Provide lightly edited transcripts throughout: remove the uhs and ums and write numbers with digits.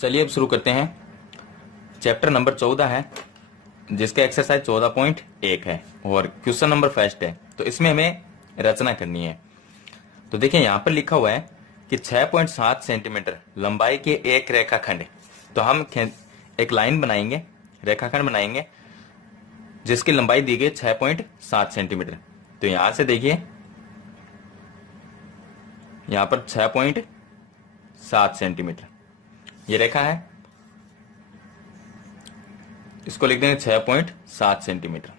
चलिए अब शुरू करते हैं। चैप्टर नंबर 14 है जिसका एक्सरसाइज 14.1 है और क्वेश्चन नंबर फर्स्ट है। तो इसमें हमें रचना करनी है। तो देखिए यहां पर लिखा हुआ है कि 6.7 सेंटीमीटर लंबाई के एक रेखाखंड। तो हम एक लाइन बनाएंगे, रेखाखंड बनाएंगे जिसकी लंबाई दी गई 6.7 सेंटीमीटर। तो यहां से देखिए यहां पर 6.7 सेंटीमीटर ये रेखा है, इसको लिख देंगे 6.7 सेंटीमीटर।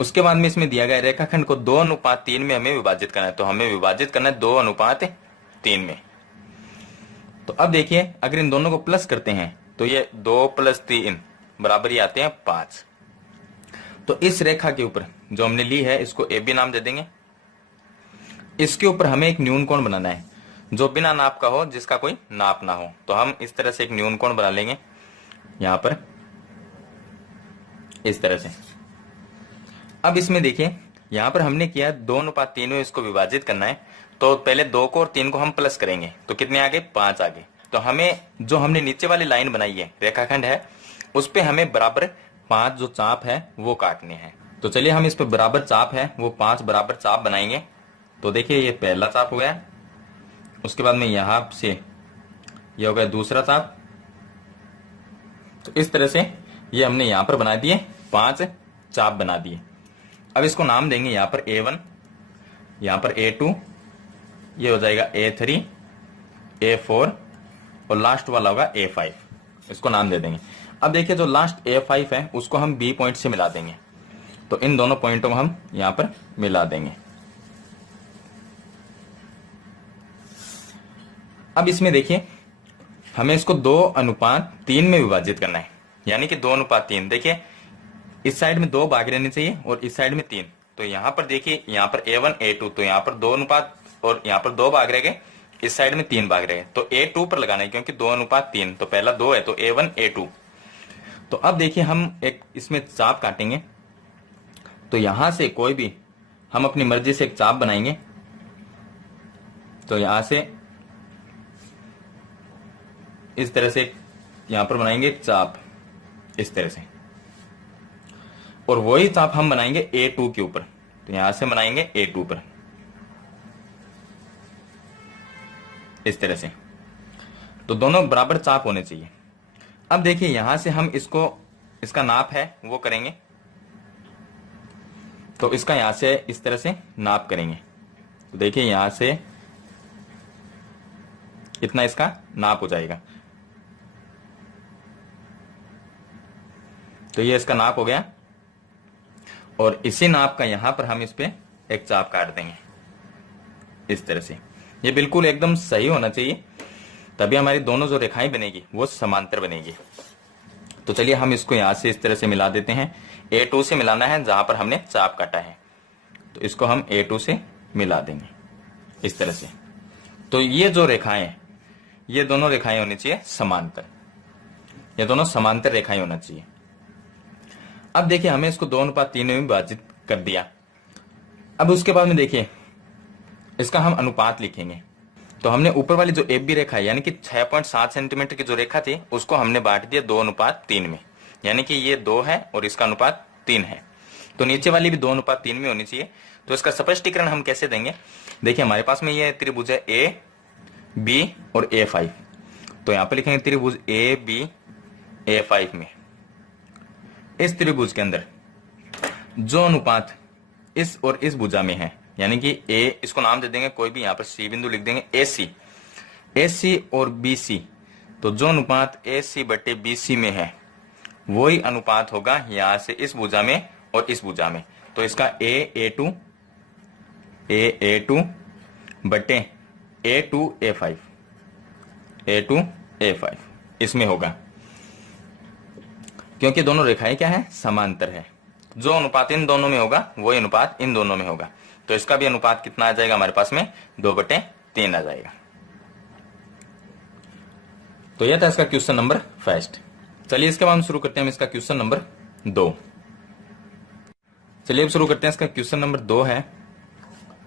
उसके बाद में इसमें दिया गया रेखाखंड को 2:3 में हमें विभाजित करना है। तो हमें विभाजित करना है 2:3 में। तो अब देखिए अगर इन दोनों को प्लस करते हैं तो ये 2 + 3 बराबर ही आते हैं 5। तो इस रेखा के ऊपर जो हमने ली है इसको ए बी नाम दे देंगे। इसके ऊपर हमें एक न्यून कोण बनाना है जो बिना नाप का हो, जिसका कोई नाप ना हो। तो हम इस तरह से एक न्यून कोण बना लेंगे यहां पर इस तरह से। अब इसमें देखिए यहां पर हमने किया 2:3 में इसको विभाजित करना है। तो पहले 2 को और 3 को हम प्लस करेंगे तो कितने आगे 5 आगे। तो हमें जो हमने नीचे वाली लाइन बनाई है रेखाखंड है उस पे हमें बराबर 5 जो चाप है वो काटने हैं। तो चलिए हम इस पे बराबर चाप है वो 5 बराबर चाप बनाएंगे। तो देखिए ये पहला चाप हो गया, उसके बाद में यहां से ये हो गया दूसरा चाप। तो इस तरह से ये हमने यहां पर बना दिए, 5 चाप बना दिए। अब इसको नाम देंगे यहां पर A1, यहां पर A2, ये हो जाएगा A3, A4 और लास्ट वाला होगा A5। इसको नाम दे देंगे। अब देखिए जो लास्ट A5 है उसको हम B पॉइंट से मिला देंगे। तो इन दोनों पॉइंटों को हम यहां पर मिला देंगे। अब इसमें देखिए हमें इसको 2:3 में विभाजित करना है, यानी कि 2:3। देखिए इस साइड में 2 भाग रहने चाहिए और इस साइड में 3। तो यहां पर देखिए यहां पर A1 A2 तो यहां पर 2 अनुपात और यहां पर 2 भाग रह गए, इस साइड में 3 भाग रह गए। तो A2 पर लगाना है क्योंकि 2:3। तो पहला 2 है तो A1 A2। तो अब देखिए हम एक इसमें चाप काटेंगे। तो यहां से कोई भी हम अपनी मर्जी से एक चाप बनाएंगे। तो यहां से इस तरह से यहां पर बनाएंगे चाप इस तरह से, और वही चाप हम बनाएंगे A2 के ऊपर। तो यहां से बनाएंगे A2 पर इस तरह से। तो दोनों बराबर चाप होने चाहिए। अब देखिए यहां से हम इसको इसका नाप है वो करेंगे। तो इसका यहां से इस तरह से नाप करेंगे। तो देखिए यहां से इतना इसका नाप हो जाएगा। तो ये इसका नाप हो गया और इसी नाप का यहां पर हम इस पे एक चाप काट देंगे इस तरह से। ये बिल्कुल एकदम सही होना चाहिए, तभी हमारी दोनों जो रेखाएं बनेगी वो समांतर बनेगी। तो चलिए हम इसको यहां से इस तरह से मिला देते हैं। A2 से मिलाना है जहां पर हमने चाप काटा है। तो इसको हम A2 से मिला देंगे इस तरह से। तो ये जो रेखाएं हैं ये दोनों रेखाएं होनी चाहिए समांतर, ये दोनों समांतर रेखाएं होना चाहिए। अब देखिए हमें इसको 2:3 में विभाजित कर दिया। अब उसके बाद में देखिए इसका हम अनुपात लिखेंगे। तो हमने ऊपर वाली जो AB रेखा है यानी कि 6.7 सेंटीमीटर की जो रेखा थी उसको हमने बांट दिया 2:3 में, यानी कि ये 2 है और इसका अनुपात 3 है। तो नीचे वाली भी 2:3 में होनी चाहिए। तो इसका स्पष्टीकरण हम कैसे देंगे, देखिए हमारे पास में ये त्रिभुज है A B और A5। तो यहां पर लिखेंगे त्रिभुज AB A5 में इस त्रिभुज के अंदर जो अनुपात इस और इस भुजा में है, यानी कि A इसको नाम दे देंगे कोई भी, यहां पर C बिंदु लिख देंगे AC और BC। तो जो अनुपात AC/BC में है वही अनुपात होगा यहां से इस भुजा में और इस भुजा में। तो इसका A A2 बटे A2A5 इसमें होगा, क्योंकि दोनों रेखाएं क्या है समांतर है। जो अनुपात इन दोनों में होगा वही अनुपात इन दोनों में होगा। तो इसका भी अनुपात कितना आ जाएगा हमारे पास में 2/3 आ जाएगा। तो यह था इसका क्वेश्चन नंबर फर्स्ट। चलिए इसके बाद हम शुरू करते हैं इसका क्वेश्चन नंबर 2। चलिए अब शुरू करते हैं। इसका क्वेश्चन नंबर 2 है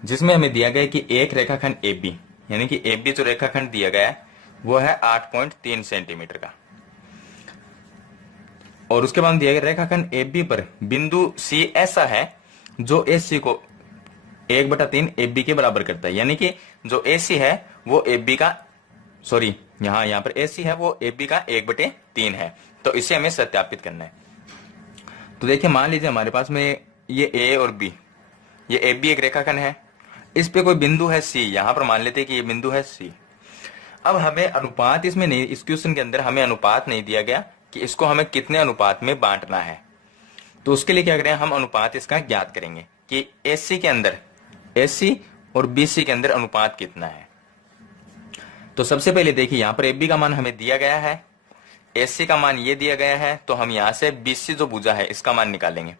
जिसमें हमें दिया गया है कि एक रेखाखंड AB, यानी कि AB जो रेखाखंड दिया गया है वो है 8.3 सेंटीमीटर का। और उसके बाद दिया गया रेखाखंड AB पर बिंदु C ऐसा है जो AC को 1/3 AB के बराबर करता है, यानी कि जो AC है वो AB का, सॉरी यहाँ पर AC है वो AB का 1/3 है। तो इसे हमें सत्यापित करना है। तो देखिए मान लीजिए हमारे पास में ये A और B, ये AB एक रेखाखंड है, इस पे कोई बिंदु है C, यहां पर मान लेते हैं कि ये बिंदु है C। अब हमें अनुपात इसमें नहीं, इस क्वेश्चन के अंदर हमें अनुपात नहीं दिया गया कि इसको हमें कितने अनुपात में बांटना है। तो उसके लिए क्या करें, हम अनुपात इसका ज्ञात करेंगे कि AC के अंदर, AC और BC के अंदर अनुपात कितना है। तो सबसे पहले देखिए यहां पर AB का मान हमें दिया गया है, AC का मान ये दिया गया है, तो हम यहां से BC जो भुजा है इसका मान निकालेंगे।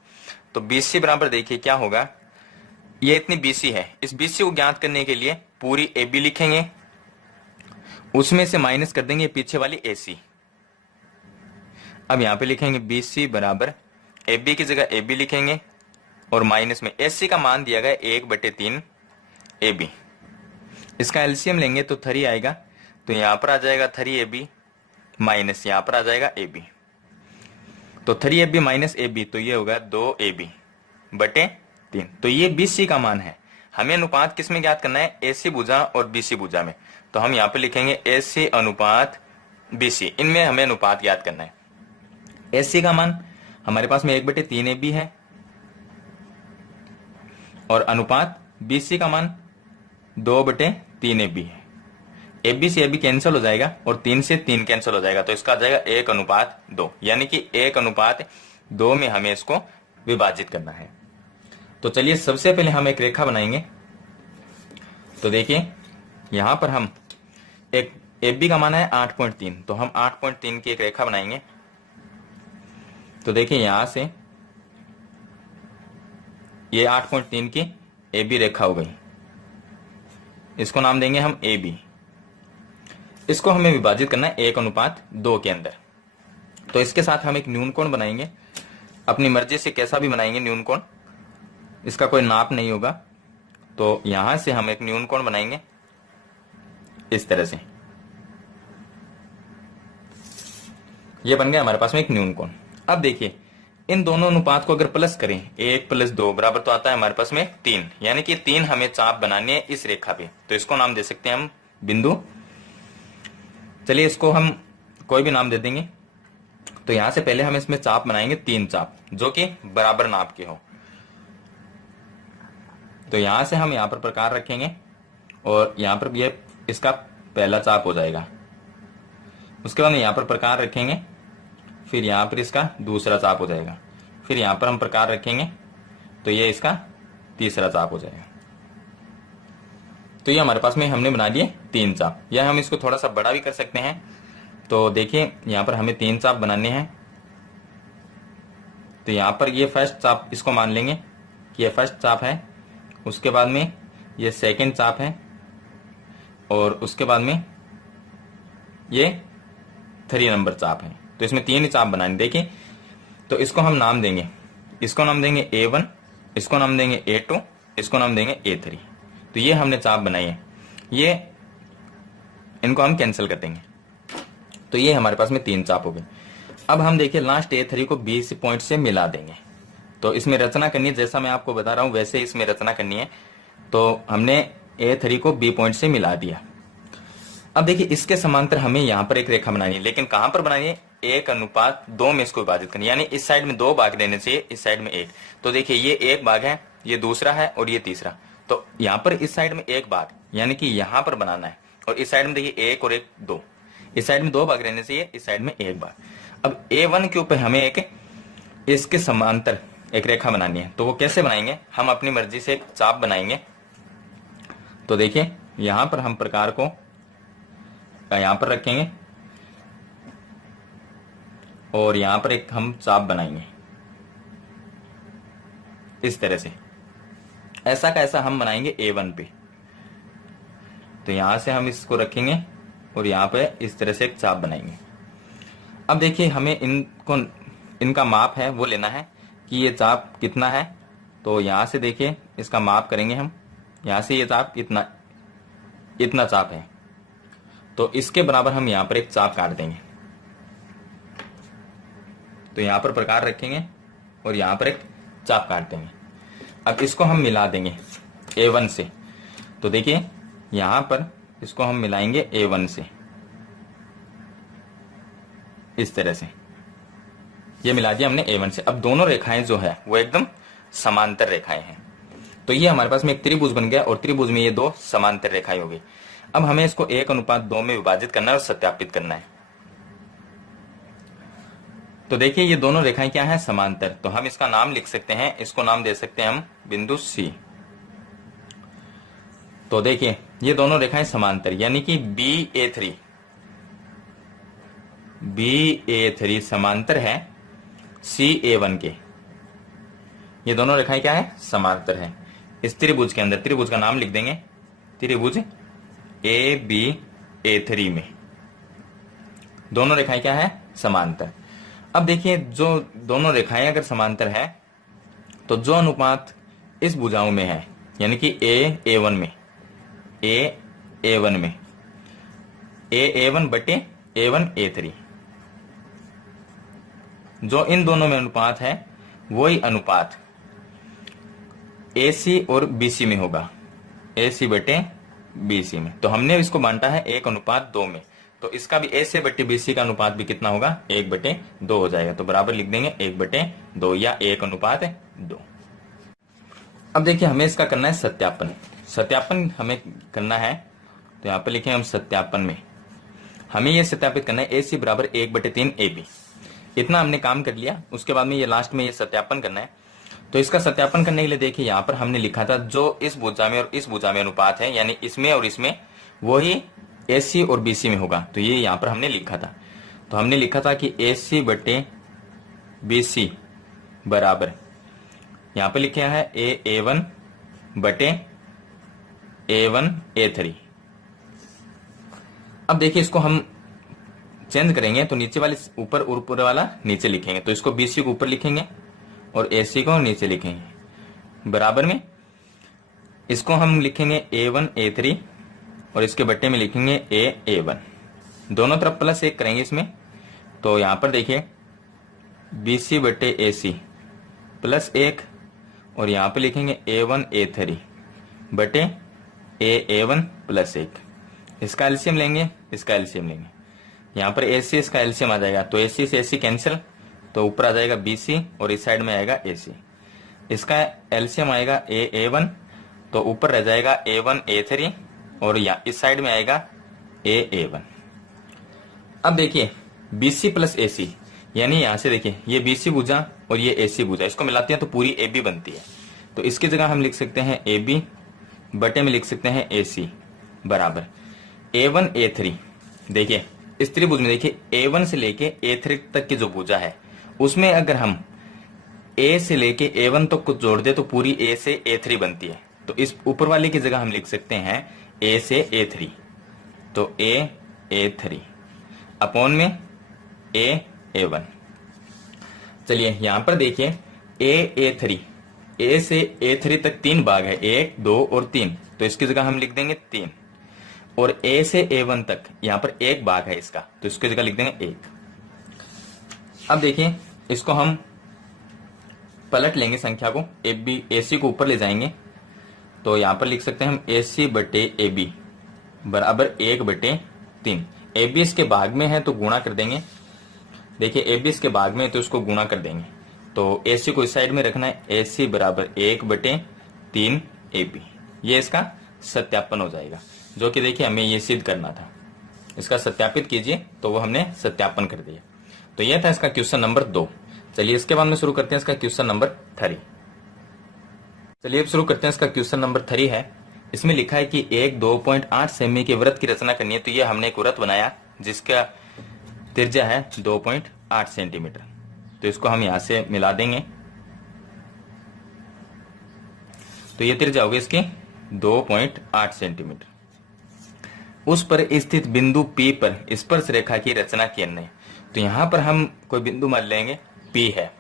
तो BC बराबर देखिए क्या होगा, ये इतनी BC है, इस BC को ज्ञात करने के लिए पूरी AB लिखेंगे, उसमें से माइनस कर देंगे पीछे वाली AC। अब यहां पे लिखेंगे BC बराबर AB की जगह AB लिखेंगे और माइनस में AC का मान दिया गया 1/3 AB। इसका एलसीएम लेंगे तो 3 आएगा, तो यहां पर आ जाएगा 3AB माइनस यहां पर आ जाएगा AB। तो 3AB माइनस AB, तो ये होगा 2AB/3। तो ये BC का मान है। हमें अनुपात किस में ज्ञात करना है, AC भुजा और BC भुजा में। तो हम यहाँ पे लिखेंगे AC अनुपात BC, इनमें हमें अनुपात ज्ञात करना है। AC का मान हमारे पास में 1/3 AB है और अनुपात BC का मान 2/3 AB है। AB से AB कैंसिल हो जाएगा और 3 से 3 कैंसिल हो जाएगा, तो इसका आ जाएगा 1:2, यानी कि 1:2 में हमें इसको विभाजित करना है। तो चलिए सबसे पहले हम एक रेखा बनाएंगे। तो देखिए यहां पर हम एक AB का मान है 8.3, तो हम 8.3 की एक रेखा बनाएंगे। तो देखिए यहां से ये 8.3 की AB रेखा हो गई, इसको नाम देंगे हम AB। इसको हमें विभाजित करना है 1:2 के अंदर। तो इसके साथ हम एक न्यून कोण बनाएंगे, अपनी मर्जी से कैसा भी बनाएंगे न्यून कोण, इसका कोई नाप नहीं होगा। तो यहां से हम एक न्यून कोण बनाएंगे इस तरह से, ये बन गया हमारे पास में एक न्यून कोण। अब देखिए इन दोनों अनुपात को अगर प्लस करें, 1 + 2 बराबर तो आता है हमारे पास में 3, यानी कि 3 हमें चाप बनानी है इस रेखा पे। तो इसको नाम दे सकते हैं हम बिंदु। चलिए इसको हम कोई भी नाम दे देंगे। तो यहां से पहले हम इसमें चाप बनाएंगे 3 चाप जो कि बराबर नाप के हो। तो यहां से हम यहां पर प्रकार रखेंगे और यहां पर ये इसका पहला चाप हो जाएगा। उसके बाद यहां पर प्रकार रखेंगे, फिर यहां पर इसका दूसरा चाप हो जाएगा, फिर यहां पर हम प्रकार रखेंगे तो ये इसका तीसरा चाप हो जाएगा। तो ये हमारे पास में हमने बना दिए 3 चाप, या हम इसको थोड़ा सा बड़ा भी कर सकते हैं। तो देखिए यहां पर हमें 3 चाप बनाने हैं। तो यहां पर ये फर्स्ट चाप इसको मान लेंगे कि ये फर्स्ट चाप है, उसके बाद में ये सेकंड चाप है और उसके बाद में ये 3 नंबर चाप है। तो इसमें 3 ही चाप बनाने। देखिए तो इसको हम नाम देंगे, इसको नाम देंगे A1, इसको नाम देंगे A2, इसको नाम देंगे A3। तो ये हमने चाप बनाई है, ये इनको हम कैंसिल कर देंगे। तो ये हमारे पास में 3 चाप हो गए। अब हम देखिए लास्ट A3 को B पॉइंट से मिला देंगे। तो इसमें रचना करनी है, जैसा मैं आपको बता रहा हूं वैसे इसमें रचना करनी है। तो हमने A3 को B पॉइंट से मिला दिया। अब देखिए इसके समांतर हमें यहां पर एक रेखा बनानी है, लेकिन कहां पर बनानी है, 1:2 में इसको विभाजित करनी है, यानी इस साइड में 2 भाग देने चाहिए, इस साइड में 1। तो देखिए ये 1 भाग है, ये दूसरा है और ये तीसरा। तो यहां पर इस साइड में 1 भाग, यानी कि यहां पर बनाना है, और इस साइड में देखिए 1 और 1 2, इस साइड में 2 भाग रहने चाहिए, इस साइड में 1 भाग। अब A1 के ऊपर हमें एक इसके समांतर एक रेखा बनानी है। तो वो कैसे बनाएंगे, हम अपनी मर्जी से एक चाप बनाएंगे। तो देखिए यहां पर हम प्रकार को यहां पर रखेंगे और यहां पर एक हम चाप बनाएंगे इस तरह से, ऐसा का ऐसा हम बनाएंगे A1 पे। तो यहां से हम इसको रखेंगे और यहां पे इस तरह से एक चाप बनाएंगे। अब देखिए हमें इनका माप है वो लेना है कि ये चाप कितना है। तो यहां से देखिए इसका माप करेंगे हम, यहां से ये चाप इतना चाप है। तो इसके बराबर हम यहां पर एक चाप काट देंगे। तो यहां पर प्रकार रखेंगे और यहां पर एक चाप काट देंगे। अब इसको हम मिला देंगे A1 से। तो देखिए यहां पर इसको हम मिलाएंगे A1 से, इस तरह से ये मिला दिया हमने A1 से। अब दोनों रेखाएं जो है वो एकदम समांतर रेखाएं हैं। तो ये हमारे पास में एक त्रिभुज बन गया और त्रिभुज में ये दो समांतर रेखाएं हो गई। अब हमें इसको 1:2 में विभाजित करना है और सत्यापित करना है। तो देखिए ये दोनों रेखाएं क्या है, समांतर। तो हम इसका नाम लिख सकते हैं, इसको नाम दे सकते हैं हम बिंदु C। तो देखिए ये दोनों रेखाएं समांतर, यानी कि BA3 समांतर है CA1 के। ये दोनों रेखाएं क्या है, समांतर है। इस त्रिभुज के अंदर, त्रिभुज का नाम लिख देंगे त्रिभुज ABA3 में दोनों रेखाएं क्या है, समांतर। अब देखिए जो दोनों रेखाएं अगर समांतर है तो जो अनुपात इस भुजाओं में है, यानी कि A1 में A1 बटे A1A3, जो इन दोनों में अनुपात है वही अनुपात AC और BC में होगा, AC बटे BC में। तो हमने इसको बांटा है 1:2 में, तो इसका भी AC बटे BC का अनुपात भी कितना होगा, 1/2 हो जाएगा। तो बराबर लिख देंगे 1/2 या 1:2। अब देखिए हमें इसका करना है सत्यापन। सत्यापन हमें करना है, तो यहाँ पे लिखें हम सत्यापन में हमें यह सत्यापित करना है AC बराबर 1/3 AB। इतना हमने काम कर लिया। उसके बाद में ये लास्ट में ये सत्यापन करना है। तो इसका सत्यापन करने के लिए देखिए यहाँ पर हमने लिखा था जो इस भुजा में और इस भुजा में अनुपात है, यानी इसमें और इसमें, वही AC और BC में होगा। तो ये यहाँ पर हमने लिखा था। तो हमने लिखा था कि AC बटे BC बराबर, यहाँ पे लिखा है A1 बटे A1A3। अब देखिए इसको हम चेंज करेंगे, तो नीचे वाले ऊपर और ऊपर वाला नीचे लिखेंगे। तो इसको BC को ऊपर लिखेंगे और AC को नीचे लिखेंगे। बराबर में इसको हम लिखेंगे A1A3 और इसके बट्टे में लिखेंगे A1। दोनों तरफ +1 करेंगे इसमें। तो यहां पर देखिए BC बटे AC +1 और यहां पर लिखेंगे A1A3 बटे A1 +1। इसका एलसीएम लेंगे, इसका एलसीएम लेंगे। यहाँ पर AC इसका एलसीएम आ जाएगा, तो AC से AC कैंसिल, तो ऊपर आ जाएगा BC और इस साइड में आएगा AC। इसका एलसीएम आएगा A1, तो ऊपर रह जाएगा A1A3 और यहाँ इस साइड में आएगा A1। अब देखिए BC + AC, यानी यहाँ से देखिए ये BC भुजा और ये AC भुजा, इसको मिलाते हैं तो पूरी AB बनती है। तो इसकी जगह हम लिख सकते हैं AB, बटे में लिख सकते हैं AC बराबर A1A3। देखिए इस त्रिभुज में देखिए A1 से लेके A3 तक की जो भुजा है उसमें अगर हम A से लेके A1 तक को जोड़ दे तो पूरी A से A3 बनती है। तो इस ऊपर वाले की जगह हम लिख सकते हैं A से A3, तो A3 अपॉन में A1। चलिए यहां पर देखिए A3, A से A3 तक 3 भाग है, 1, 2 और 3, तो इसकी जगह हम लिख देंगे 3। और A से A1 तक यहां पर 1 भाग है इसका, तो इसकी जगह लिख देंगे 1। अब देखिए इसको हम पलट लेंगे संख्या को, AC को ऊपर ले जाएंगे। तो यहां पर लिख सकते हैं हम AC बटे AB बराबर 1/3। AB इसके भाग में है तो गुणा कर देंगे। देखिए AB इसके भाग में है तो इसको गुणा कर देंगे। तो AC को इस साइड में रखना है, AC बराबर 1/3 AB। ये इसका सत्यापन हो जाएगा, जो कि देखिए हमें ये सिद्ध करना था। इसका सत्यापित कीजिए, तो वो हमने सत्यापन कर दिया। तो यह था इसका क्वेश्चन नंबर 2। चलिए इसके बाद में शुरू करते हैं इसका क्वेश्चन नंबर 3। चलिए अब शुरू करते हैं इसका क्वेश्चन नंबर 3 है। इसमें लिखा है कि एक 2.8 सेमी के वृत्त की रचना करनी है। तो ये हमने एक वृत्त बनाया जिसका त्रिज्या है 2.8 सेंटीमीटर। तो इसको हम यहां से मिला देंगे। तो ये त्रिज्या होगी इसकी 2.8 सेंटीमीटर। उस पर स्थित बिंदु P पर स्पर्श रेखा की रचना करनी है। तो यहां पर हम कोई बिंदु मान लेंगे P है,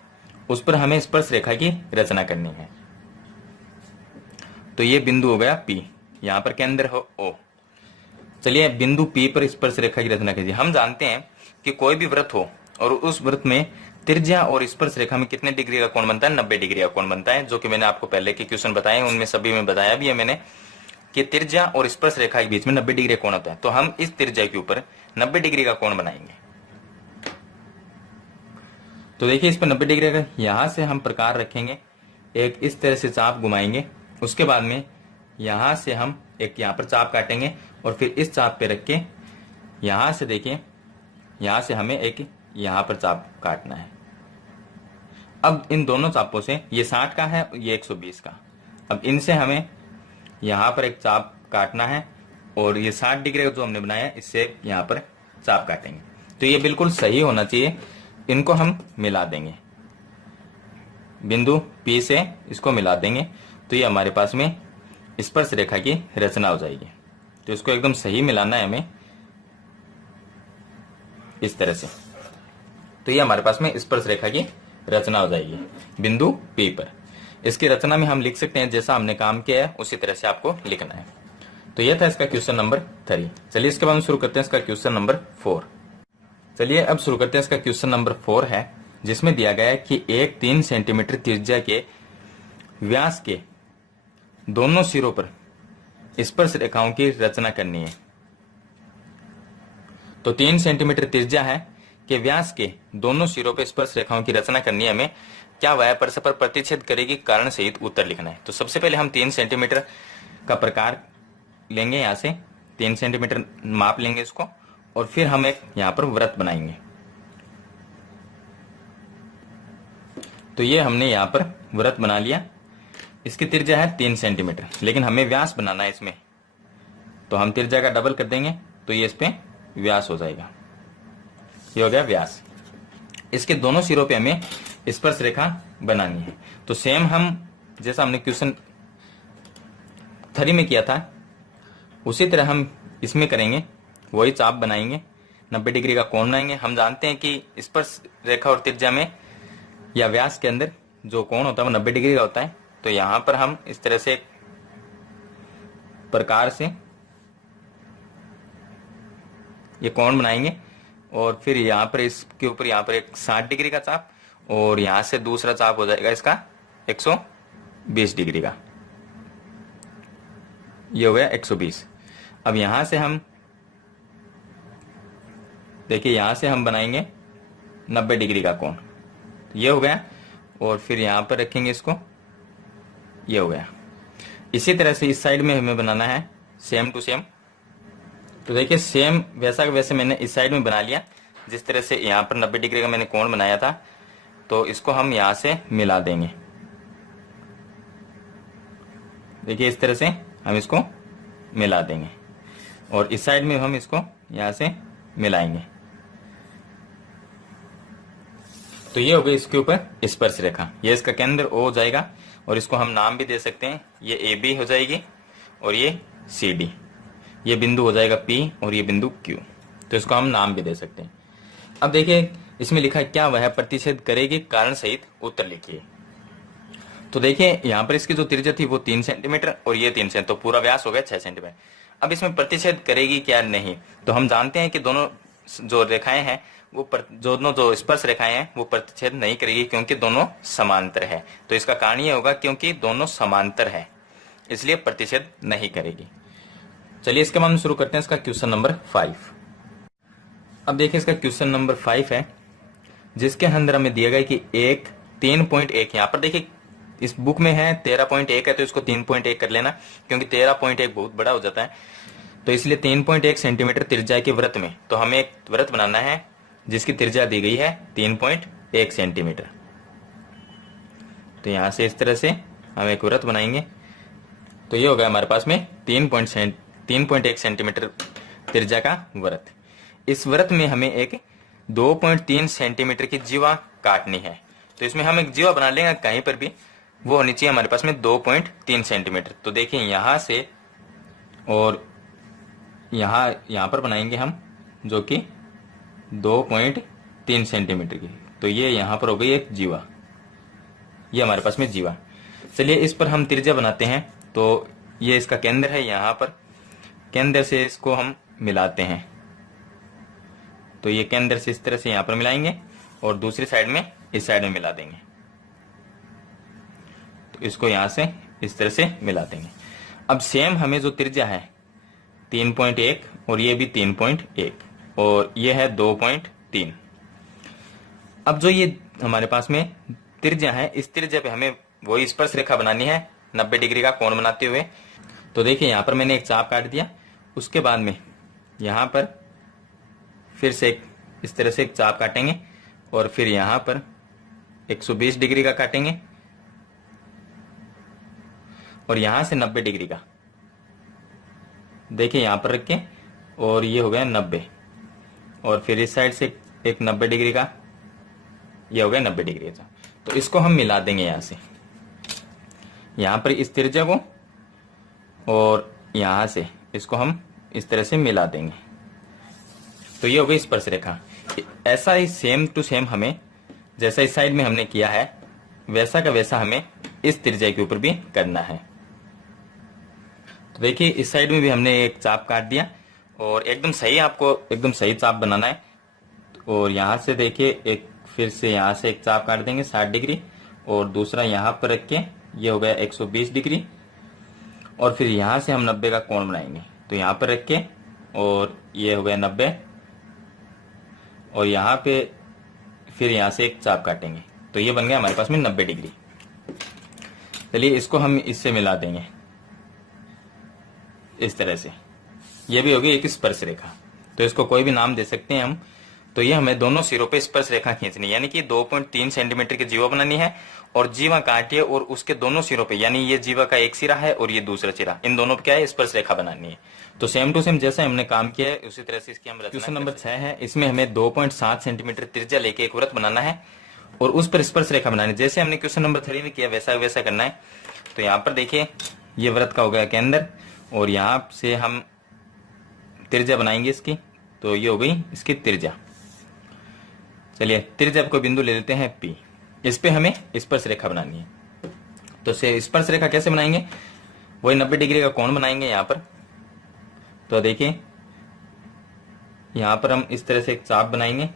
उस पर हमें स्पर्श रेखा की रचना करनी है। तो ये बिंदु हो गया P, यहां पर केंद्र हो O। चलिए बिंदु P पर स्पर्श रेखा की रचना कीजिए। हम जानते हैं कि कोई भी वृत्त हो और उस वृत्त में त्रिज्या और स्पर्श रेखा में कितने डिग्री का कोण बनता है, 90 डिग्री का कोण बनता है, जो कि मैंने आपको पहले के क्वेश्चन बताए, उनमें सभी में बताया भी है मैंने कि त्रिज्या और स्पर्श रेखा के बीच में 90 डिग्री का कोण होता है। तो हम इस त्रिज्या के ऊपर 90 डिग्री का कोण बनाएंगे। तो देखिए इस पर 90 डिग्री का यहां से हम प्रकार रखेंगे, एक इस तरह से चाप घुमाएंगे, उसके बाद में यहां से हम एक यहां पर चाप काटेंगे और फिर इस चाप पे रख के यहां से देखिए यहां से हमें एक यहां पर चाप काटना है। अब इन दोनों चापों से ये 60 का है, ये 120 का, अब इनसे हमें यहां पर एक चाप काटना है और ये 60 डिग्री का जो हमने बनाया है इससे यहां पर चाप काटेंगे। तो ये बिल्कुल सही होना चाहिए, इनको हम मिला देंगे, बिंदु P से इसको मिला देंगे तो ये हमारे पास में स्पर्श रेखा की रचना हो जाएगी। तो इसको एकदम सही मिलाना है हमें इस तरह से, तो ये हमारे पास में स्पर्श रेखा की रचना हो जाएगी बिंदु P पर। इसकी रचना में हम लिख सकते हैं जैसा हमने काम किया है उसी तरह से आपको लिखना है। तो यह था इसका क्वेश्चन नंबर 3। चलिए इसके बाद हम शुरू करते हैं इसका क्वेश्चन नंबर 4। चलिए अब शुरू करते हैं इसका क्वेश्चन नंबर 4 है, जिसमें दिया गया है कि एक 3 सेंटीमीटर त्रिज्या के व्यास के दोनों सिरों पर स्पर्श रेखाओं की रचना करनी है। तो 3 सेंटीमीटर त्रिज्या है कि व्यास के दोनों सिरों पर स्पर्श रेखाओं की रचना करनी है हमें, क्या वह परस्पर प्रतिच्छेद करेगी, कारण सहित उत्तर लिखना है। तो सबसे पहले हम 3 सेंटीमीटर का प्रकार लेंगे, यहां से 3 सेंटीमीटर माप लेंगे इसको और फिर हम एक यहां पर वृत्त बनाएंगे। तो ये हमने यहां पर वृत्त बना लिया, इसकी त्रिज्या है 3 सेंटीमीटर, लेकिन हमें व्यास बनाना है इसमें, तो हम त्रिज्या का डबल कर देंगे तो ये इस पे व्यास हो जाएगा, ये हो गया व्यास। इसके दोनों सिरों पे हमें स्पर्श रेखा बनानी है। तो सेम हम जैसा हमने क्वेश्चन 3 में किया था उसी तरह हम इसमें करेंगे, वही चाप बनाएंगे, 90 डिग्री का कोण बनाएंगे। हम जानते हैं कि स्पर्श रेखा और त्रिज्या में या व्यास के अंदर जो कोण होता है वो 90 डिग्री का होता है। तो यहां पर हम इस तरह से प्रकार से ये कोण बनाएंगे और फिर यहां पर इसके ऊपर यहां पर एक 60 डिग्री का चाप और यहां से दूसरा चाप हो जाएगा इसका 120 डिग्री का, ये हो गया 120। अब यहां से हम देखिए यहां से हम बनाएंगे 90 डिग्री का कोण, ये हो गया और फिर यहां पर रखेंगे इसको, ये हो गया। इसी तरह से इस साइड में हमें बनाना है सेम टू सेम। तो देखिए सेम वैसा का वैसे मैंने इस साइड में बना लिया, जिस तरह से यहाँ पर 90 डिग्री का मैंने कोण बनाया था, तो इसको हम यहाँ से मिला देंगे। देखिए इस तरह से हम इसको मिला देंगे और इस साइड में हम इसको यहाँ से मिलाएंगे। तो ये हो गई इसके ऊपर स्पर्श रेखा, ये इसका केंद्र O हो जाएगा और इसको हम नाम भी दे सकते हैं, ये AB हो जाएगी और ये CD, ये बिंदु हो जाएगा P और ये बिंदु Q। तो इसको हम नाम भी दे सकते हैं। अब देखिए इसमें लिखा है क्या वह प्रतिच्छेद करेगी, कारण सहित उत्तर लिखिए। तो देखिए यहाँ पर इसकी जो त्रिज्या थी वो 3 सेंटीमीटर और ये 3 सेंटीमीटर, तो पूरा व्यास हो गया 6 सेंटीमीटर। अब इसमें प्रतिच्छेद करेगी क्या नहीं, तो हम जानते हैं कि दोनों जो रेखाएं हैं वो दोनों जो स्पर्श रेखाएं हैं वो प्रतिच्छेद नहीं करेगी क्योंकि दोनों समांतर है। तो इसका कारण ये होगा क्योंकि दोनों समांतर है इसलिए प्रतिच्छेद नहीं करेगी। चलिए इसके बाद हम शुरू करते हैं इसका क्वेश्चन नंबर 5। अब देखिए इसका क्वेश्चन नंबर 5 है, जिसके अंदर हमें दिया गया कि एक 3.1, यहाँ पर देखिए इस बुक में है 13.1 है तो इसको 3.1 कर लेना क्योंकि 13.1 बहुत बड़ा हो जाता है, तो इसलिए 3.1 सेंटीमीटर त्रिज्या के वृत्त में तो हमें एक वृत्त बनाना है जिसकी त्रिज्या दी गई है 3.1 सेंटीमीटर। तो यहां से इस तरह से हम एक वृत्त बनाएंगे, तो ये हो गया हमारे पास में 3.1 सेंटीमीटर त्रिज्या का वृत्त। इस वृत्त में हमें एक 2.3 सेंटीमीटर की जीवा काटनी है, तो इसमें हम एक जीवा बना लेंगे कहीं पर भी, वो होनी चाहिए हमारे पास में 2.3 सेंटीमीटर। तो देखिए यहां से और यहां पर बनाएंगे हम जो कि 2.3 सेंटीमीटर की, तो ये यहां पर हो गई एक जीवा, ये हमारे पास में जीवा। चलिए इस पर हम त्रिज्या बनाते हैं, तो ये इसका केंद्र है, यहाँ पर केंद्र से इसको हम मिलाते हैं। तो ये केंद्र से इस तरह से यहां पर मिलाएंगे और दूसरी साइड में इस साइड में मिला देंगे। तो इसको यहां से इस तरह से मिला देंगे। अब सेम हमें जो त्रिज्या है 3.1 और ये भी 3.1 और ये है 2.3। अब जो ये हमारे पास में त्रिज्या है, इस त्रिज्या पे हमें वही स्पर्श रेखा बनानी है 90 डिग्री का कोण बनाते हुए। तो देखिए यहां पर मैंने एक चाप काट दिया, उसके बाद में यहां पर फिर से इस तरह से एक चाप काटेंगे और फिर यहां पर 120 डिग्री का काटेंगे और यहां से 90 डिग्री का, देखिए यहां पर रख के, और ये हो गया 90 और फिर इस साइड से एक 90 डिग्री का, ये हो गया 90 डिग्री का। तो इसको हम मिला देंगे यहां से, यहां पर इस त्रिज्या को और यहां से इसको हम इस तरह से मिला देंगे। तो ये हो गई स्पर्श रेखा। ऐसा ही सेम टू सेम हमें जैसा इस साइड में हमने किया है वैसा का वैसा हमें इस त्रिज्या के ऊपर भी करना है। तो देखिए इस साइड में भी हमने एक चाप काट दिया और एकदम सही, आपको एकदम सही चाप बनाना है। और यहां से देखिए एक फिर से यहां से एक चाप काट देंगे 60 डिग्री और दूसरा यहां पर रख के, ये हो गया 120 डिग्री और फिर यहां से हम 90 का कोण बनाएंगे। तो यहां पर रख के और ये हो गया 90 और यहां पे फिर यहां से एक चाप काटेंगे। तो ये बन गया हमारे पास में 90 डिग्री। चलिए इसको हम इससे मिला देंगे इस तरह से। ये भी होगी एक स्पर्श रेखा। तो इसको कोई भी नाम दे सकते हैं हम। तो ये हमें दोनों सिरों पे स्पर्श रेखा खींचनी है, यानी कि 2.3 सेंटीमीटर की जीवा बनानी है और जीवा काटिए और उसके दोनों सिरों पे, यानी ये जीवा का एक सिरा है और ये दूसरा सिरा, इन दोनों पे क्या है स्पर्श रेखा बनानी है। तो सेम टू सेम जैसे हमने काम किया है उसी तरह से इसकी हम रचना। क्वेश्चन नंबर 6 है, इसमें हमें 2.7 सेंटीमीटर त्रिज्या लेके एक वृत्त बनाना है और उस पर स्पर्श रेखा बनानी है। जैसे हमने क्वेश्चन नंबर 3 में किया वैसा वैसा करना है। तो यहाँ पर देखिए ये वृत्त का हो गया केंद्र और यहाँ से हम त्रिज्या बनाएंगे इसकी। तो ये हो गई इसकी त्रिज्या। चलिए त्रिज्या को बिंदु ले लेते हैं P, इस पे हमें स्पर्श रेखा बनानी है। तो स्पर्श रेखा कैसे बनाएंगे, वही 90 डिग्री का कोण बनाएंगे यहाँ पर। तो देखिए यहाँ पर हम इस तरह से एक चाप बनाएंगे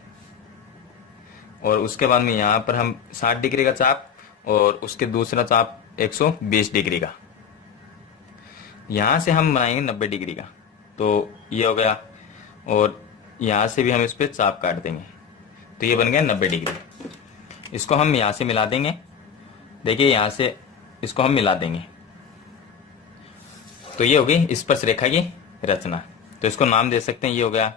और उसके बाद में यहाँ पर हम 60 डिग्री का चाप और उसके दूसरा चाप 120 डिग्री का, यहां से हम बनाएंगे 90 डिग्री का। तो ये हो गया और यहां से भी हम इस पे चाप काट देंगे। तो ये बन गया 90 डिग्री। इसको हम यहां से मिला देंगे, देखिए यहां से इसको हम मिला देंगे। तो ये हो गई स्पर्श रेखा की रचना। तो इसको नाम दे सकते हैं, ये हो गया,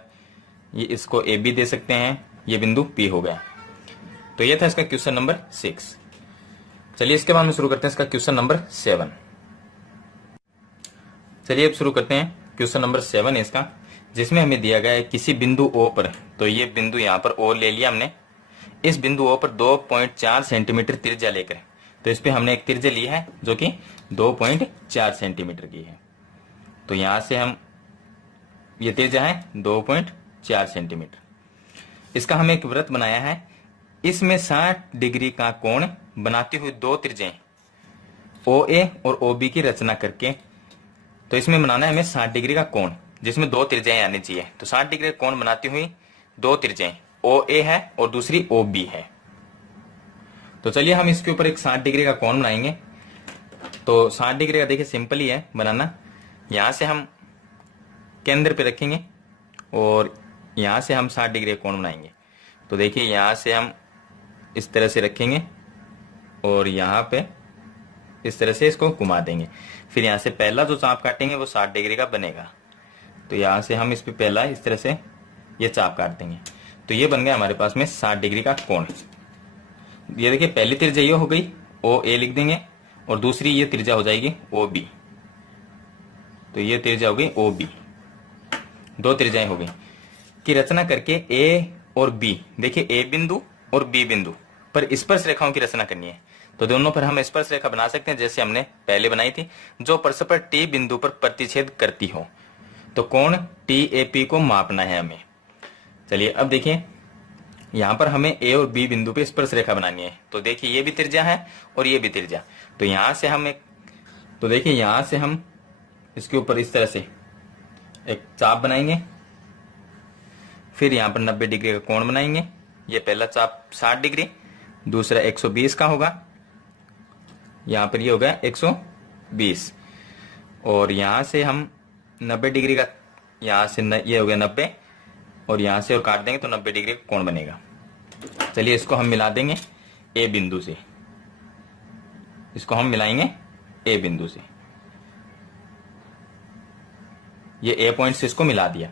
ये इसको ए बी दे सकते हैं, ये बिंदु P हो गया। तो ये था इसका क्वेश्चन नंबर 6। चलिए इसके बाद में शुरू करते हैं इसका क्वेश्चन नंबर 7। चलिए अब शुरू करते हैं क्वेश्चन नंबर 7 है इसका, जिसमें हमें दिया गया है किसी बिंदु O पर। तो ये बिंदु यहाँ पर O ले लिया हमने। इस बिंदु O पर 2.4 सेंटीमीटर त्रिज्या लेकर, तो इस पे हमने एक त्रिज्या ली है जो कि 2.4 सेंटीमीटर की है। तो यहां से हम, ये त्रिज्या है 2.4 सेंटीमीटर। इसका हमें एक वृत्त बनाया है, इसमें 60 डिग्री का कोण बनाती हुई दो त्रिज्याएं OA और OB की रचना करके, तो इसमें बनाना है हमें 60 डिग्री का कोण जिसमें दो त्रिज्याएं आनी चाहिए। तो 60 डिग्री का कोण बनाती हुई दो त्रिज्याएं OA है और दूसरी OB है। तो चलिए हम इसके ऊपर एक 60 डिग्री का कोण बनाएंगे। तो 60 डिग्री का देखिए सिंपल ही है बनाना। यहां से हम केंद्र पे रखेंगे और यहां से हम 60 डिग्री का कोण बनाएंगे। तो देखिए यहां से हम इस तरह से रखेंगे और यहां पे इस तरह से इसको घुमा देंगे। फिर यहां से पहला जो चाप काटेंगे वो 60 डिग्री का बनेगा। तो यहां से हम इस पे पहला इस तरह से ये चाप काट देंगे। तो ये बन गया हमारे पास में 60 डिग्री का कोण। ये देखिए पहली त्रिज्या ये हो गई, OA लिख देंगे, और दूसरी ये त्रिज्या हो जाएगी OB। तो ये त्रिज्या हो गई OB, दो त्रिज्याएं हो गई की रचना करके A और B, देखिए A बिंदु और B बिंदु पर स्पर्श रेखाओं की रचना करनी है। तो दोनों पर हम स्पर्श रेखा बना सकते हैं जैसे हमने पहले बनाई थी, जो परस्पर T बिंदु पर प्रतिच्छेद करती हो। तो कोण TAP को मापना है हमें। चलिए अब देखिए यहां पर हमें A और B बिंदु पे स्पर्श रेखा बनानी है। तो देखिए ये भी त्रिज्या है और ये भी त्रिज्या। तो यहां से हम तो देखिए यहां से हम इसके ऊपर इस तरह से एक चाप बनाएंगे फिर यहाँ पर 90 डिग्री का कोण बनाएंगे। ये पहला चाप 60 डिग्री, दूसरा 120 का होगा, यहाँ पर ये होगा 120, और यहाँ से हम 90 डिग्री का, यहाँ से ये हो गया 90, और यहाँ से और काट देंगे तो 90 डिग्री का कोण बनेगा। चलिए इसको हम मिला देंगे ए बिंदु से, इसको हम मिलाएंगे ए बिंदु से। ये ए पॉइंट से इसको मिला दिया।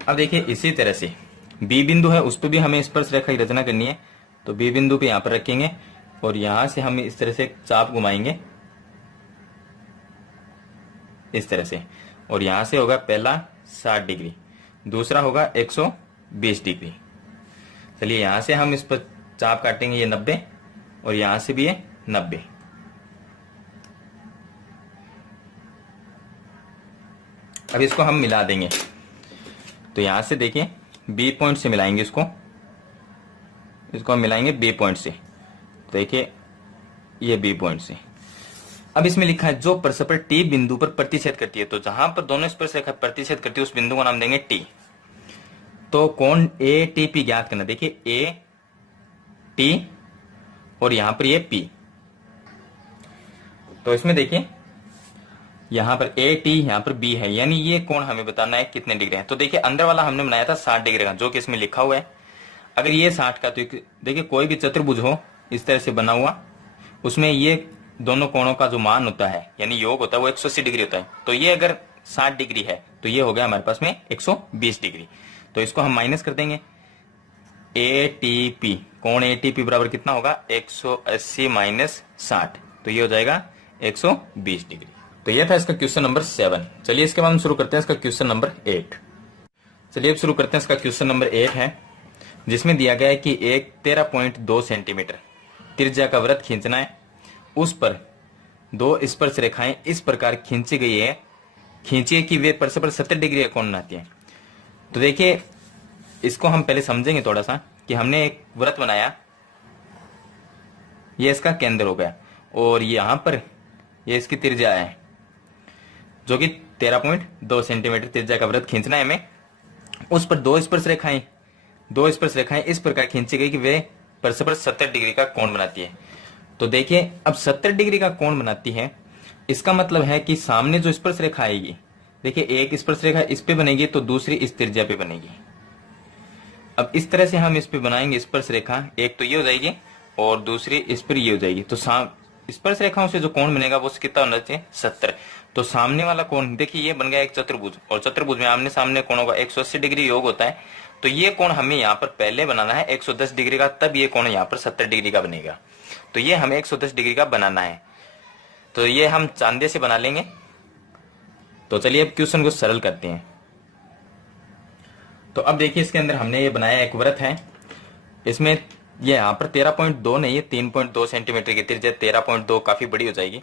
अब देखिए इसी तरह से बी बिंदु है, उस पर भी हमें स्पर्श रेखा की रचना करनी है, तो बी बिंदु पे यहां पर रखेंगे और यहां से हम इस तरह से चाप घुमाएंगे इस तरह से, और यहां से होगा पहला 60 डिग्री, दूसरा होगा 120 डिग्री। चलिए यहां से हम इस पर चाप काटेंगे ये 90, और यहां से भी ये 90। अब इसको हम मिला देंगे, तो यहां से देखिए बी पॉइंट से मिलाएंगे इसको हम मिलाएंगे बी पॉइंट से। देखिए ये बी पॉइंट से। अब इसमें लिखा है जो परस्पर टी बिंदु पर प्रतिच्छेद करती है, तो जहां पर दोनों स्पर्श रेखा प्रतिच्छेद करती है उस बिंदु का नाम देंगे टी। तो कोण ए टी पी ज्ञात करना। देखिए ए टी और यहां पर ये पी, तो इसमें देखिए यहां पर ए टी, यहां पर बी है, यानी ये कोण हमें बताना है कितने डिग्री है। तो देखिए अंदर वाला हमने बनाया था 60 डिग्री का, जो कि इसमें लिखा हुआ है। अगर ये 60 का, तो देखिए कोई भी चतुर्भुज हो इस तरह से बना हुआ, उसमें ये दोनों कोणों का जो मान होता है यानी योग होता है वो 180 डिग्री होता है। तो ये अगर 60 डिग्री है तो ये हो गया हमारे पास में 120 डिग्री। तो इसको हम माइनस कर देंगे। ए टी पी, कोण ए टी पी बराबर कितना होगा 180 माइनस 60, तो ये हो जाएगा 120 डिग्री। तो ये था इसका क्वेश्चन नंबर 7। चलिए इसके बाद हम शुरू करते हैं इसका क्वेश्चन नंबर 8। चलिए अब शुरू करते हैं इसका क्वेश्चन नंबर 8 है, जिसमें दिया गया है कि एक 13.2 सेंटीमीटर त्रिज्या का वृत्त खींचना है, उस पर दो स्पर्श रेखाएं इस प्रकार खींची गई है, खींचिए कि वे परस्पर 70 डिग्री का कोण बनाती है। तो देखिए इसको हम पहले समझेंगे थोड़ा सा कि हमने एक वृत्त बनाया, ये इसका केंद्र हो गया, और यहां पर ये इसकी त्रिज्या है जो कि 13.2 सेंटीमीटर त्रिज्या का वृत्त खींचना है हमें। उस पर दो स्पर्श रेखाएं इस प्रकार खींची गई कि वे परस्पर 70 डिग्री का कोण बनाती है। तो देखिए अब 70 डिग्री का कोण बनाती है, इसका मतलब है कि सामने जो स्पर्श रेखा आएगी, देखिए एक स्पर्श रेखा इस पे बनेगी तो दूसरी इस त्रिज्या पे बनेगी। अब इस तरह से हम इस पे बनाएंगे स्पर्श रेखा, एक तो ये हो जाएगी और दूसरी इस पर ये हो जाएगी। तो स्पर्श रेखाओं से जो कोण बनेगा वो कितना होना चाहिए 70। तो सामने वाला कोण देखिए ये बन गया एक चतुर्भुज, और चतुर्भुज में आमने सामने कोणों का 180 डिग्री योग होता है। तो ये कोण हमें यहाँ पर पहले बनाना है 110 डिग्री का, तब ये कोण यहाँ पर 70 डिग्री का बनेगा। तो ये हमें 110 डिग्री का बनाना है, तो ये हम चांदे से बना लेंगे। तो चलिए अब क्वेश्चन को सरल करते हैं। तो अब देखिए इसके अंदर हमने ये बनाया एक वृत्त है, इसमें ये यहाँ पर 13.2 नहीं, ये 3.2 सेंटीमीटर की त्रिज्या, 13.2 काफी बड़ी हो जाएगी।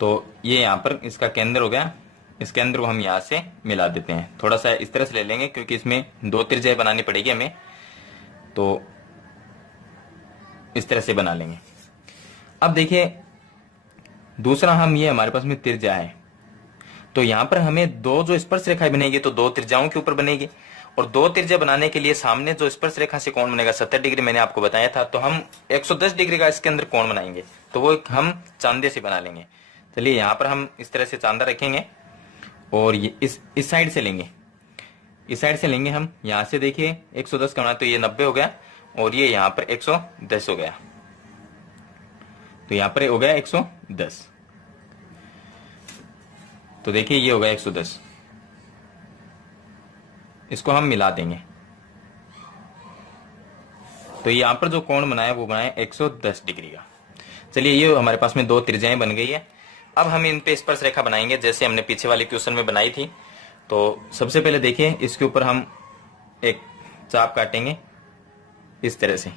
तो ये यहाँ पर इसका केंद्र हो गया, इस केंद्र को हम यहाँ से मिला देते हैं। थोड़ा सा इस तरह से ले लेंगे क्योंकि इसमें दो त्रिज्याएं बनानी पड़ेगी हमें, तो इस तरह से बना लेंगे। अब देखिए दूसरा हम ये हमारे पास में त्रिज्या है, तो यहाँ पर हमें दो जो स्पर्श रेखाएं बनेगी तो दो त्रिज्याओं के ऊपर बनेगी, और दो त्रिज्या बनाने के लिए सामने जो स्पर्श रेखा से कोण बनेगा 70 डिग्री मैंने आपको बताया था। तो हम 110 डिग्री का इसके अंदर कोण बनाएंगे, तो वो हम चांदे से बना लेंगे। चलिए यहाँ पर हम इस तरह से चांदा रखेंगे और ये इस साइड से लेंगे, इस साइड से लेंगे हम। यहाँ से देखिए 110 का बना तो ये 90 हो गया, और ये यहाँ पर 110 हो गया, तो यहाँ पर हो गया 110। तो देखिए ये हो गया 110, इसको हम मिला देंगे। तो यहाँ पर जो कोण बनाया वो बनाया 110 डिग्री का। चलिए ये हमारे पास में दो त्रिज्याएं बन गई है। अब हम इन पे स्पर्श रेखा बनाएंगे जैसे हमने पीछे वाले क्वेश्चन में बनाई थी। तो सबसे पहले देखिए इसके ऊपर हम एक चाप काटेंगे इस तरह से,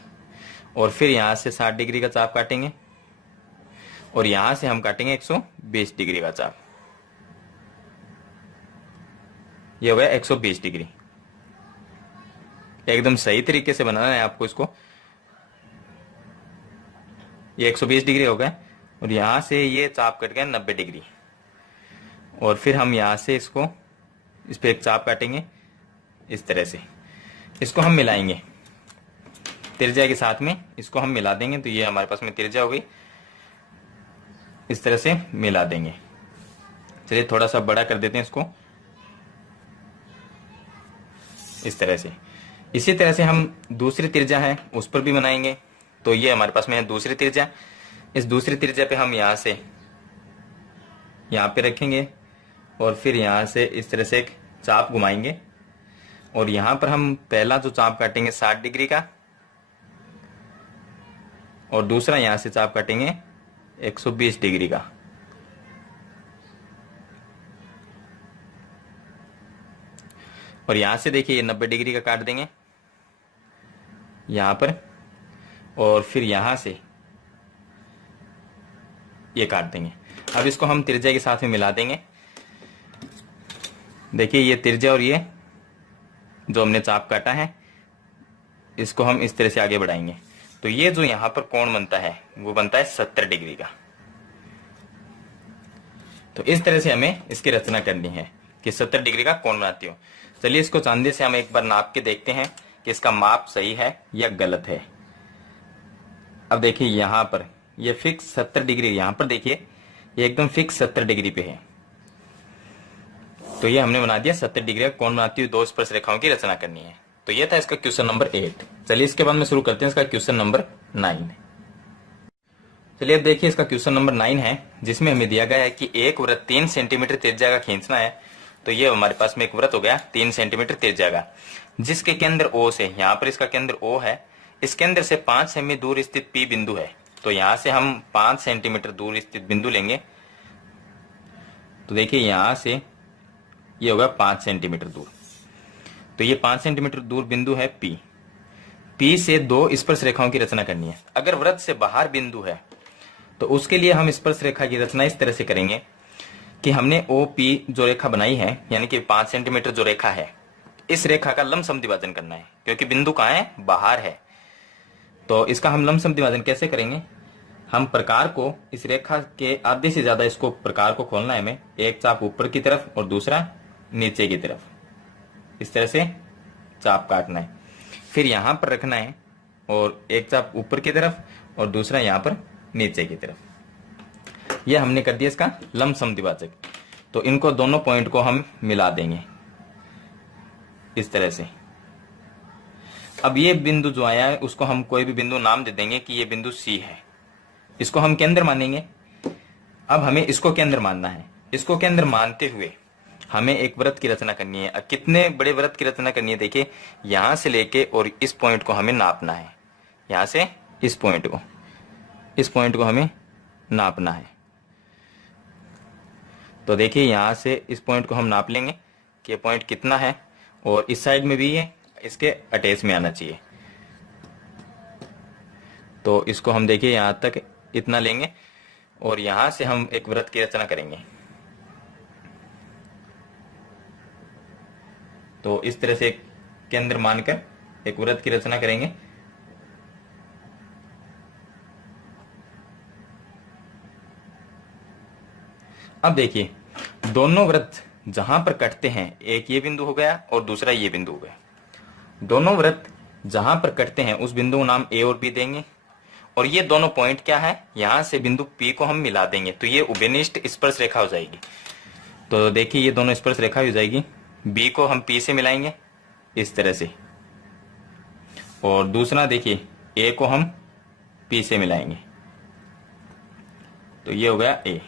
और फिर यहां से 60 डिग्री का चाप काटेंगे, और यहां से हम काटेंगे 120 डिग्री का चाप। ये हो गया 120 डिग्री। एकदम सही तरीके से बनाना है आपको इसको। ये 120 डिग्री हो गया, और यहां से ये चाप कट गया 90 डिग्री, और फिर हम यहां से इसको इस पे एक चाप काटेंगे इस तरह से। इसको हम मिलाएंगे त्रिज्या के साथ में, इसको हम मिला देंगे तो ये हमारे पास में त्रिज्या हो गई। इस तरह से मिला देंगे। चलिए थोड़ा सा बड़ा कर देते हैं इसको, इस तरह से। इसी तरह से हम दूसरी त्रिज्या है उस पर भी बनाएंगे। तो ये हमारे पास में है दूसरी त्रिज्या। इस दूसरी त्रिज्या पे हम यहां से यहां पे रखेंगे और फिर यहां से इस तरह से एक चाप घुमाएंगे और यहां पर हम पहला जो चाप काटेंगे 60 डिग्री का और दूसरा यहां से चाप काटेंगे 120 डिग्री का। और यहां से देखिए 90 डिग्री का काट देंगे यहां पर, और फिर यहां से ये काट देंगे। अब इसको हम त्रिज्या के साथ में मिला देंगे। देखिए ये त्रिज्या और ये जो हमने चाप काटा है इसको हम इस तरह से आगे बढ़ाएंगे। तो ये जो यहां पर कोण बनता है वो बनता है 70 डिग्री का। तो इस तरह से हमें इसकी रचना करनी है कि 70 डिग्री का कोण बनाती हो। चलिए इसको चांदी से हम एक बार नाप के देखते हैं कि इसका माप सही है या गलत है। अब देखिए यहां पर ये फिक्स 70 डिग्री, यहां पर देखिए ये एकदम फिक्स 70 डिग्री पे है। तो ये हमने बना दिया 70 डिग्री का कोण बनाती हुई दो स्पर्श रेखाओं की रचना करनी है। तो ये था इसका क्वेश्चन नंबर 8। चलिए इसके बाद में शुरू करते हैं इसका क्वेश्चन नंबर 9। चलिए अब देखिए इसका क्वेश्चन नंबर 9 है, जिसमें हमें दिया गया है कि एक वृत्त 3 सेंटीमीटर त्रिज्या का खींचना है। तो ये हमारे पास में एक वृत्त हो गया 3 सेंटीमीटर त्रिज्या का, जिसके केंद्र O से, यहाँ पर इसका केंद्र O है, इस केंद्र से 5 सेमी दूर स्थित P बिंदु है। तो यहां से हम 5 सेंटीमीटर दूर स्थित बिंदु लेंगे। तो देखिए यहां से ये होगा 5 सेंटीमीटर दूर। तो ये 5 सेंटीमीटर दूर बिंदु है P। P से दो स्पर्श रेखाओं की रचना करनी है। अगर वृत्त से बाहर बिंदु है तो उसके लिए हम स्पर्श रेखा की रचना इस तरह से करेंगे कि हमने OP जो रेखा बनाई है, यानी कि 5 सेंटीमीटर जो रेखा है, इस रेखा का लंब समद्विभाजन करना है, क्योंकि बिंदु कहाँ है, बाहर है। तो इसका हम लंब समद्विभाजन कैसे करेंगे, हम प्रकार को इस रेखा के आधे से ज्यादा इसको प्रकार को खोलना है हमें। एक चाप ऊपर की तरफ और दूसरा नीचे की तरफ, इस तरह से चाप काटना है। फिर यहां पर रखना है और एक चाप ऊपर की तरफ और दूसरा यहां पर नीचे की तरफ। यह हमने कर दिया इसका लंब समद्विभाजक। तो इनको दोनों पॉइंट को हम मिला देंगे इस तरह से। अब ये बिंदु जो आया है उसको हम कोई भी बिंदु नाम दे देंगे कि ये बिंदु C है। इसको हम केंद्र मानेंगे। अब हमें इसको केंद्र मानना है। इसको केंद्र मानते हुए हमें एक वृत्त की रचना करनी है। कितने बड़े वृत्त की रचना करनी है, देखिए यहां से लेके और इस पॉइंट को हमें नापना है। यहां से इस पॉइंट को हमें नापना है। तो देखिए यहां से इस पॉइंट को हम नाप लेंगे कि ये पॉइंट कितना है, और इस साइड में भी ये इसके अटैच में आना चाहिए। तो इसको हम देखिए यहां तक इतना लेंगे और यहां से हम एक वृत्त की रचना करेंगे। तो इस तरह से केंद्र मानकर एक वृत्त की रचना करेंगे। अब देखिए दोनों वृत्त जहां पर कटते हैं, एक ये बिंदु हो गया और दूसरा ये बिंदु हो गया। दोनों वृत्त जहां पर कटते हैं उस बिंदु का नाम A और B देंगे। और ये दोनों पॉइंट क्या है, यहां से बिंदु P को हम मिला देंगे। तो ये उभयनिष्ठ स्पर्श रेखा हो जाएगी। तो देखिए ये दोनों स्पर्श रेखा हो जाएगी। B को हम P से मिलाएंगे इस तरह से, और दूसरा देखिए A को हम P से मिलाएंगे। तो ये हो गया A।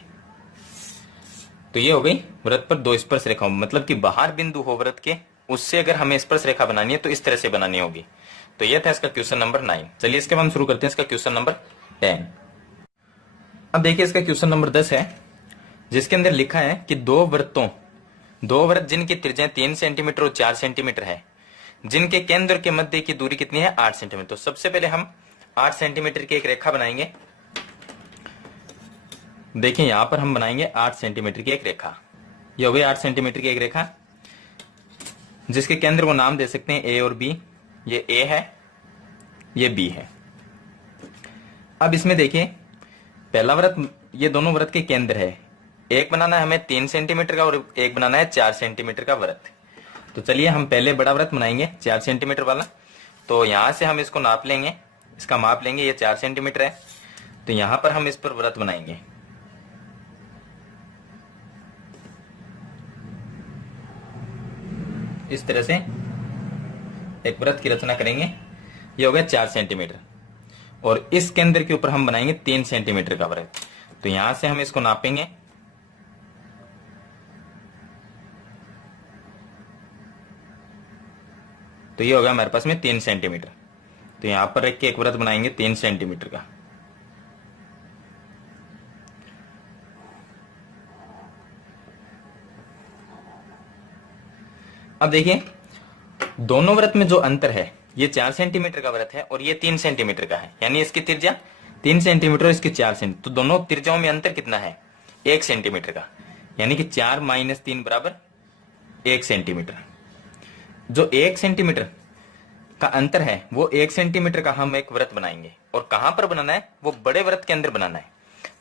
तो ये हो गई वृत्त पर दो स्पर्श रेखाओं, मतलब कि बाहर बिंदु हो वृत्त के, उससे अगर हमें स्पर्श रेखा बनानी है तो इस तरह से बनानी होगी। तो ये था इसका क्वेश्चन नंबर 9। चलिए इसके बाद हम शुरू करते हैं इसका क्वेश्चन नंबर 10। अब देखिए इसका क्वेश्चन नंबर 10 है, जिसके अंदर लिखा है कि दो वृत्त जिनकी त्रिज्या 3 सेंटीमीटर और 4 सेंटीमीटर है, जिनके केंद्र के मध्य की दूरी कितनी है, 8 सेंटीमीटर। तो सबसे पहले हम 8 सेंटीमीटर की एक रेखा बनाएंगे। देखिए यहां पर हम बनाएंगे 8 सेंटीमीटर की एक रेखा। ये हो गई 8 सेंटीमीटर की एक रेखा, जिसके केंद्र को नाम दे सकते हैं A और B। ये A है, ये B है। अब इसमें देखिए पहला वृत्त, ये दोनों वृत्त के केंद्र है। एक बनाना है हमें 3 सेंटीमीटर का और एक बनाना है 4 सेंटीमीटर का वृत्त। तो चलिए हम पहले बड़ा वृत्त बनाएंगे 4 सेंटीमीटर वाला। तो यहां से हम इसको नाप लेंगे, इसका माप लेंगे, ये 4 सेंटीमीटर है। तो यहां पर हम इस पर वृत्त बनाएंगे। इस तरह से एक वृत्त की रचना करेंगे। ये हो गया 4 सेंटीमीटर और इस केंद्र के ऊपर हम बनाएंगे 3 सेंटीमीटर का वृत्त। तो यहां से हम इसको नापेंगे। तो ये होगा हमारे पास में 3 सेंटीमीटर। तो यहां पर रख के एक वृत्त बनाएंगे 3 सेंटीमीटर का। अब देखिए दोनों वृत्त में जो अंतर है, ये 4 सेंटीमीटर का वृत्त है और ये 3 सेंटीमीटर का है, यानी इसकी त्रिज्या 3 सेंटीमीटर और इसकी 4 सेंटीमीटर। तो दोनों त्रिज्याओं में अंतर कितना है? 1 सेंटीमीटर का, यानी कि 4 - 3 बराबर 1 सेंटीमीटर। जो 1 सेंटीमीटर का अंतर है वो 1 सेंटीमीटर का हम एक वृत्त बनाएंगे। और कहां पर बनाना है? वो बड़े वृत्त के अंदर बनाना है।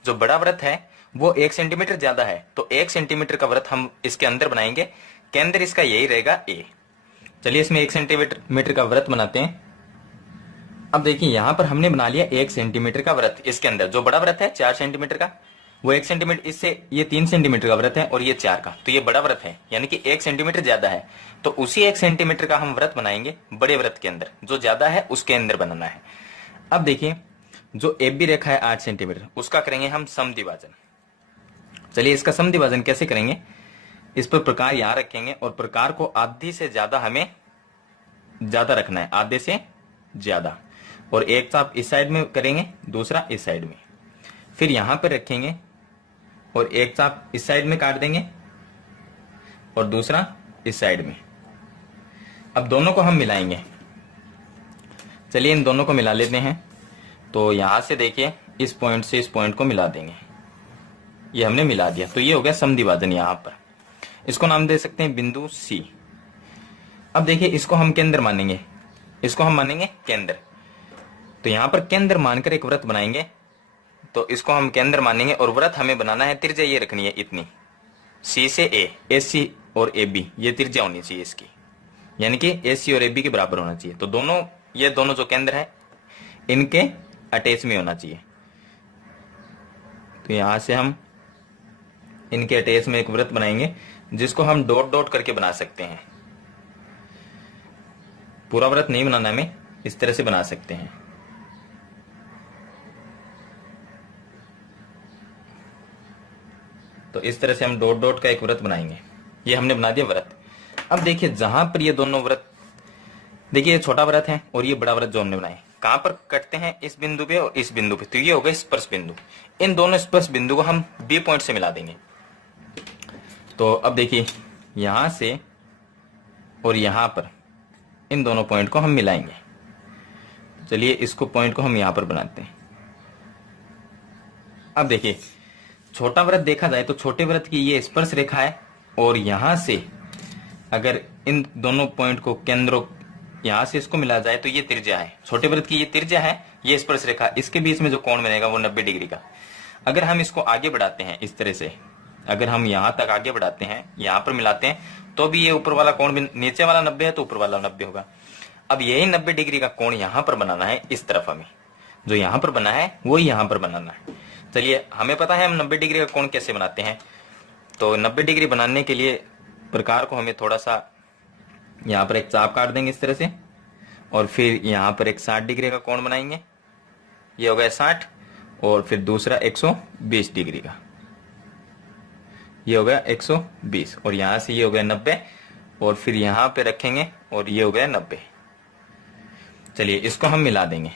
जो बड़ा वृत्त है वो 1 सेंटीमीटर ज्यादा है, तो 1 सेंटीमीटर का वृत्त हम इसके अंदर बनाएंगे। केंद्र इसका यही रहेगा ए। चलिए इसमें 1 सेंटीमीटर का वृत्त बनाते हैं। अब देखिए यहां पर हमने बना लिया 1 सेंटीमीटर का वृत्त। इसके अंदर जो बड़ा वृत्त है 4 सेंटीमीटर का, वो 1 सेंटीमीटर, इससे ये 3 सेंटीमीटर का वृत्त है और ये 4 का, तो ये बड़ा वृत्त है, यानी कि 1 सेंटीमीटर ज्यादा है। तो उसी 1 सेंटीमीटर का हम वृत्त बनाएंगे बड़े वृत्त के अंदर, जो ज्यादा है उसके अंदर बनाना है। अब देखिए जो AB रेखा है 8 सेंटीमीटर, उसका करेंगे हम समद्विभाजन। चलिए इसका समद्विभाजन कैसे करेंगे? इस पर प्रकार यहां रखेंगे और प्रकार को आधे से ज्यादा हमें ज्यादा रखना है, आधे से ज्यादा। और एक चाप इस साइड में करेंगे, दूसरा इस साइड में, फिर यहां पर रखेंगे और एक चाप इस साइड में काट देंगे और दूसरा इस साइड में। अब दोनों को हम मिलाएंगे। चलिए इन दोनों को मिला लेते हैं। तो यहां से देखिए इस पॉइंट से इस पॉइंट को मिला देंगे। ये हमने मिला दिया, तो ये हो गया समद्विभाजन। यहां पर इसको नाम दे सकते हैं बिंदु C। अब देखिए इसको हम केंद्र मानेंगे, इसको हम मानेंगे केंद्र। तो यहां पर केंद्र मानकर एक वृत्त बनाएंगे। तो इसको हम केंद्र मानेंगे और वृत्त हमें बनाना है, त्रिज्या ये रखनी है इतनी, C से A, AC और AB ये त्रिज्या होनी चाहिए इसकी, यानी कि AC और AB के बराबर होना चाहिए। तो दोनों ये दोनों जो केंद्र है इनके अटैच में होना चाहिए। तो यहां से हम इनके अटैच में एक वृत्त बनाएंगे, जिसको हम डॉट डॉट करके बना सकते हैं। पूरा वृत्त नहीं बनाना, हमें इस तरह से बना सकते हैं। तो इस तरह से हम डॉट डॉट का एक वृत्त बनाएंगे। ये हमने बना दिया वृत्त। अब देखिए जहां पर ये दोनों वृत्त, देखिए ये छोटा वृत्त है और ये बड़ा वृत्त जो हमने बनाए, कहां पर कटते हैं? इस बिंदु पे और इस बिंदु पे। तो ये हो गए स्पर्श बिंदु। इन दोनों स्पर्श बिंदु को हम B पॉइंट से मिला देंगे। तो अब देखिए यहां से और यहां पर इन दोनों पॉइंट को हम मिलाएंगे। चलिए इसको पॉइंट को हम यहां पर बनाते हैं। अब देखिए छोटा वृत्त देखा जाए तो छोटे वृत्त की ये स्पर्श रेखा है और यहां से अगर इन दोनों पॉइंट को केंद्रों यहां से इसको मिला जाए तो ये त्रिज्या है। छोटे वृत्त की ये त्रिज्या है, ये स्पर्श रेखा, इसके बीच में जो कोण बनेगा वो 90 डिग्री का। अगर हम इसको आगे बढ़ाते हैं इस तरह से, अगर हम यहां तक आगे बढ़ाते हैं, यहां पर मिलाते हैं, तो भी ये ऊपर वाला कोण भी, नीचे वाला 90 है तो ऊपर वाला 90 होगा। अब यही 90 डिग्री का कोण यहां पर बनाना है। इस तरफ हमें जो यहां पर बना है वो यहां पर बनाना है। चलिए हमें पता है हम 90 डिग्री का कोण कैसे बनाते हैं। तो 90 डिग्री बनाने के लिए प्रकार को हमें थोड़ा सा यहां पर एक चाप काट देंगे इस तरह से, और फिर यहां पर एक 60 डिग्री का कोण बनाएंगे। ये हो गया 60 और फिर दूसरा 120 डिग्री का, ये हो गया 120 और यहां से ये हो गया 90 और फिर यहां पे रखेंगे और ये हो गया 90। चलिए इसको हम मिला देंगे,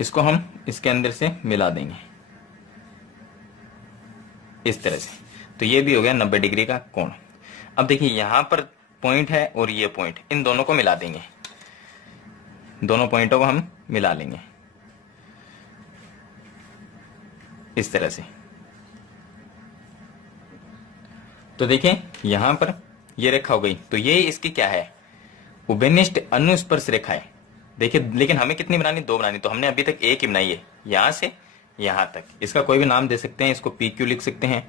इसको हम इसके अंदर से मिला देंगे इस तरह से। तो ये भी हो गया 90 डिग्री का कोण। अब देखिए यहां पर पॉइंट है और ये पॉइंट, इन दोनों को मिला देंगे, दोनों पॉइंटों को हम मिला लेंगे इस तरह से। तो देखिए यहां पर ये रेखा हो गई, तो ये इसकी क्या है? उभयनिष्ठ अनुस्पर्श रेखा है। देखिए लेकिन हमें कितनी बनानी? 2 बनानी। तो हमने अभी तक एक ही बनाई है, यहां से यहां तक। इसका कोई भी नाम दे सकते हैं, इसको PQ लिख सकते हैं।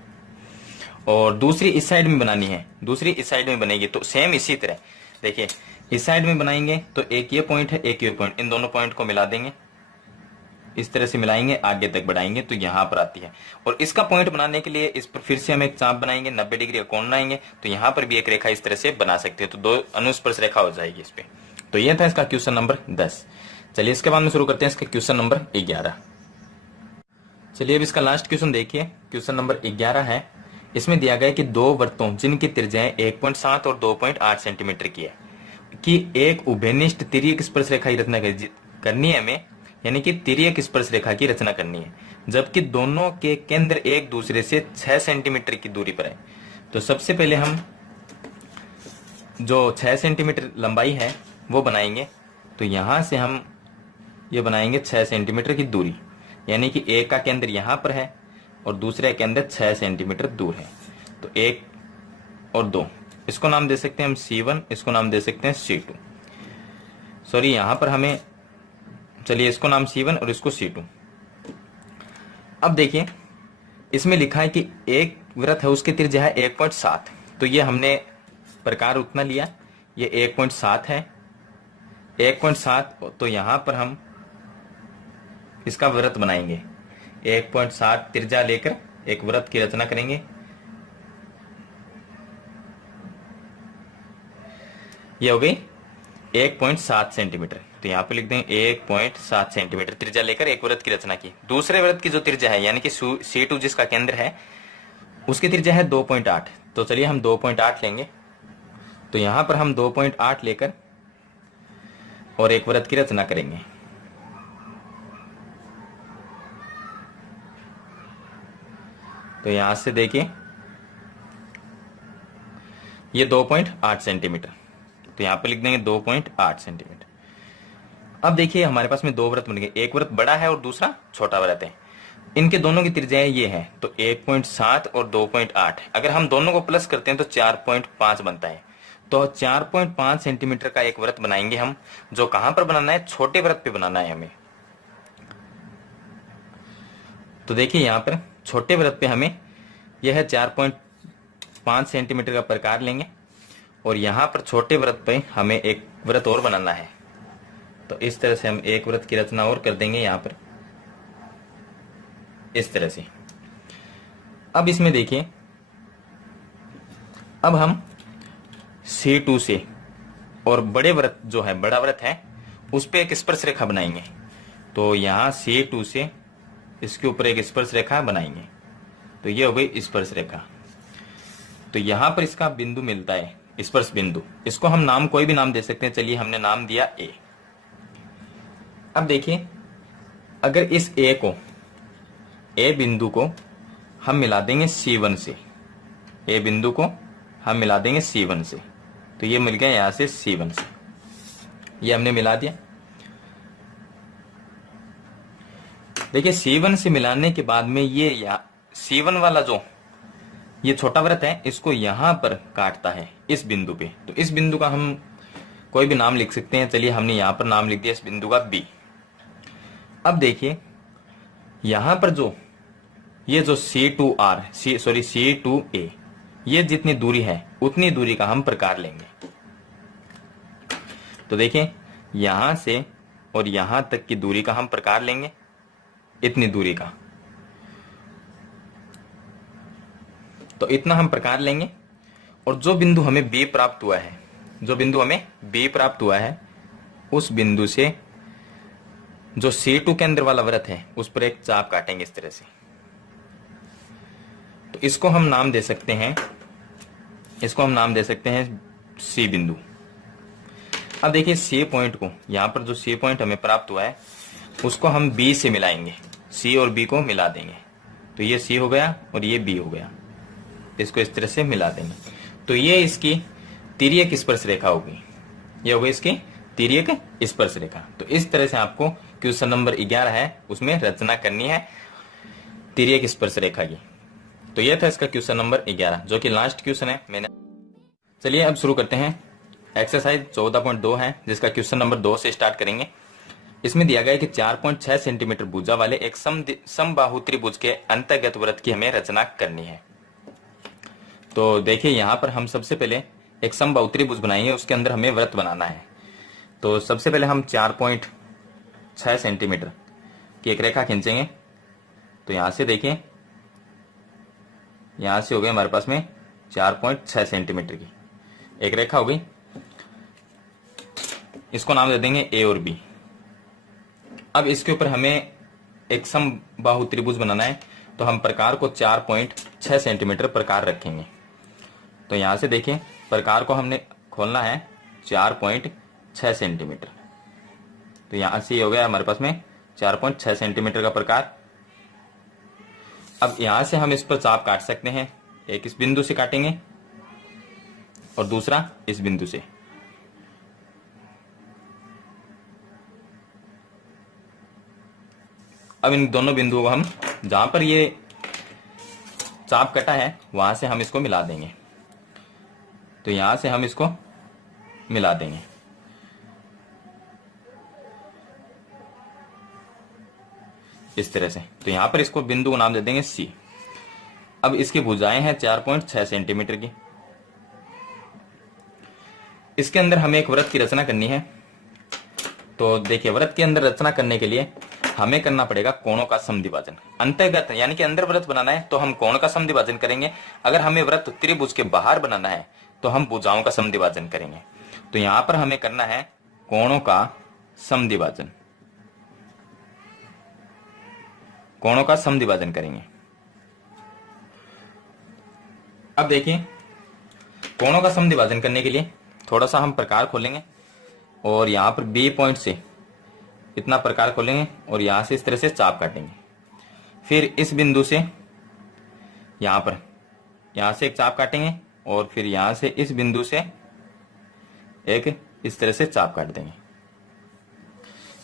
और दूसरी इस साइड में बनानी है, दूसरी इस साइड में बनेगी। तो सेम इसी तरह देखिए, इस साइड में बनाएंगे तो एक ये पॉइंट है, एक ये पॉइंट, इन दोनों पॉइंट को मिला देंगे, इस तरह से मिलाएंगे, आगे तक बढ़ाएंगे तो यहां पर आती है। और इसका पॉइंट बनाने के लिए इस पर फिर से हम एक चाप बनाएंगे, 90 डिग्री का कोण बनाएंगे, तो यहां पर भी एक रेखा इस तरह से बना सकते हैं, तो 2 अनुस्पर्श रेखा हो जाएगी इस पे। तो यह था इसका क्वेश्चन नंबर 10। चलिए इसके बाद में शुरू करते हैं इसका क्वेश्चन नंबर 11। चलिए अब इसका लास्ट क्वेश्चन देखिए, क्वेश्चन नंबर 11 है। इसमें दिया गया कि 2 वृत्तों जिनकी त्रिज्याएं 1.7 और 2.8 सेंटीमीटर की है कि एक उभयनिष्ठ तिर्यक स्पर्श रेखा की रचना करनी है हमें, यानी कि तिर्यक स्पर्श रेखा की रचना करनी है, जबकि दोनों के केंद्र एक दूसरे से 6 सेंटीमीटर की दूरी पर है। तो सबसे पहले हम जो 6 सेंटीमीटर लंबाई है वो बनाएंगे। तो यहां से हम ये बनाएंगे 6 सेंटीमीटर की दूरी, यानी कि एक का केंद्र यहां पर है और दूसरे के अंदर 6 सेंटीमीटर दूर है। तो 1 और 2, इसको नाम दे सकते हैं हम C1, इसको नाम दे सकते हैं C2। सॉरी, यहां पर हमें, चलिए इसको नाम C1 और इसको C2। अब देखिए इसमें लिखा है कि एक वृत्त है उसकी त्रिज्या है 1.7, तो ये हमने प्रकार उतना लिया, ये 1.7 है, 1.7। तो यहां पर हम इसका वृत्त बनाएंगे, 1.7 त्रिज्या लेकर एक वृत्त की रचना करेंगे। ये हो गई 1.7 सेंटीमीटर, तो यहां पे लिख देंगे 1.7 सेंटीमीटर त्रिज्या लेकर एक वृत्त की रचना की। दूसरे वृत्त की जो त्रिज्या है, यानी कि C2 जिसका केंद्र है, उसकी त्रिज्या है 2.8। तो चलिए हम 2.8 लेंगे। तो यहां पर हम 2.8 लेकर और एक वृत्त की रचना करेंगे। तो यहां से देखिए ये 2.8 सेंटीमीटर, तो यहां पे लिख देंगे 2.8 सेंटीमीटर। अब देखिए हमारे पास में 2 वृत्त बन गए, एक वृत्त बड़ा है और दूसरा छोटा वृत्त है। इनके दोनों की त्रिज्याएं ये है, तो 1.7 और 2.8, अगर हम दोनों को प्लस करते हैं तो 4.5 बनता है। तो 4.5 सेंटीमीटर का एक वृत्त बनाएंगे हम, जो कहां पर बनाना है, छोटे वृत्त पे बनाना है हमें। तो देखिए यहां पर छोटे वृत्त पे हमें यह है 4.5 सेंटीमीटर का प्रकार लेंगे, और यहां पर छोटे वृत्त पे हमें एक वृत्त और बनाना है। तो इस तरह से हम एक वृत्त की रचना और कर देंगे यहां पर, इस तरह से। अब इसमें देखिए, अब हम C2 से और बड़े वृत्त जो है, बड़ा वृत्त है, उस पे एक स्पर्श रेखा बनाएंगे। तो यहां C2 से इसके ऊपर एक स्पर्श रेखा बनाएंगे, तो ये हो गई स्पर्श रेखा। तो यहां पर इसका बिंदु मिलता है, स्पर्श बिंदु, इसको हम नाम कोई भी नाम दे सकते हैं। चलिए हमने नाम दिया A। अब देखिए अगर इस A बिंदु को हम मिला देंगे C1 से, A बिंदु को हम मिला देंगे C1 से, तो ये मिल गया यहां से C1 से, ये हमने मिला दिया। देखिए C1 से मिलाने के बाद में ये C1 वाला जो ये छोटा वृत्त है, इसको यहां पर काटता है इस बिंदु पे। तो इस बिंदु का हम कोई भी नाम लिख सकते हैं। चलिए हमने यहां पर नाम लिख दिया इस बिंदु का B। अब देखिए यहां पर ये जो C2A, ये जितनी दूरी है उतनी दूरी का हम प्रकार लेंगे। तो देखिए यहां से और यहां तक की दूरी का हम प्रकार लेंगे, इतनी दूरी का। तो इतना हम प्रकार लेंगे, और जो बिंदु हमें B प्राप्त हुआ है, उस बिंदु से जो C2 के अंदर वाला वृत्त है उस पर एक चाप काटेंगे इस तरह से। तो इसको हम नाम दे सकते हैं, C बिंदु। अब देखिए C पॉइंट को, यहां पर जो C पॉइंट हमें प्राप्त हुआ है उसको हम B से मिलाएंगे, C और B को मिला देंगे। तो ये C हो गया और ये B हो गया, इसको इस तरह से मिला देंगे। तो ये इसकी तिर्यक स्पर्श रेखा होगी, ये होगी इसकी तिर्यक स्पर्श रेखा। तो इस तरह से आपको क्वेश्चन नंबर 11 है उसमें रचना करनी है तिर्यक स्पर्श रेखा की। तो यह था इसका क्वेश्चन नंबर 11, जो कि लास्ट क्वेश्चन है। चलिए अब शुरू करते हैं। एक्सरसाइज 14.2 है, जिसका क्वेश्चन नंबर 2 से स्टार्ट करेंगे। इसमें दिया गया है कि 4.6 सेंटीमीटर भुजा वाले एक समबाहु त्रिभुज के अंतर्गत वृत्त की हमें रचना करनी है। तो देखिए यहां पर हम सबसे पहले एक समबाहु त्रिभुज बनाएंगे, उसके अंदर हमें वृत्त बनाना है। तो सबसे पहले हम 4.6 सेंटीमीटर की एक रेखा खींचेंगे। तो यहां से देखिए, यहां से हो गई हमारे पास में 4.6 सेंटीमीटर की एक रेखा हो गई। इसको नाम दे देंगे ए और बी। अब इसके ऊपर हमें एक समबाहु त्रिभुज बनाना है, तो हम प्रकार को 4.6 सेंटीमीटर प्रकार रखेंगे। तो यहां से देखिए प्रकार को हमने खोलना है 4.6 सेंटीमीटर। तो यहां से हो गया हमारे पास में 4.6 सेंटीमीटर का प्रकार। अब यहां से हम इस पर चाप काट सकते हैं। एक इस बिंदु से काटेंगे और दूसरा इस बिंदु से। अब इन दोनों बिंदुओं को हम जहां पर ये चाप कटा है वहां से हम इसको मिला देंगे। तो यहां से हम इसको मिला देंगे। इस तरह से। तो यहां पर इसको बिंदु को नाम दे देंगे सी। अब इसकी भुजाएं हैं 4.6 सेंटीमीटर की। इसके अंदर हमें एक वृत्त की रचना करनी है। तो देखिए वृत्त के अंदर रचना करने के लिए हमें करना पड़ेगा कोणों का समद्विभाजन। अंतर्गत यानी कि अंदर वृत्त बनाना है तो हम कोण का समद्विभाजन करेंगे। अगर हमें वृत्त त्रिभुज के बाहर बनाना है तो हम भुजाओं का समद्विभाजन करेंगे। तो यहां पर हमें करना है कोणों का समद्विभाजन। कोणों का समद्विभाजन करेंगे। अब देखिए कोणों का समद्विभाजन करने के लिए थोड़ा सा हम प्रकार खोलेंगे और यहां पर बी पॉइंट से इतना प्रकार खोलेंगे और यहां से इस तरह से चाप काटेंगे। फिर इस बिंदु से यहां से एक चाप काटेंगे और फिर यहां से इस बिंदु से एक इस तरह से चाप काट देंगे।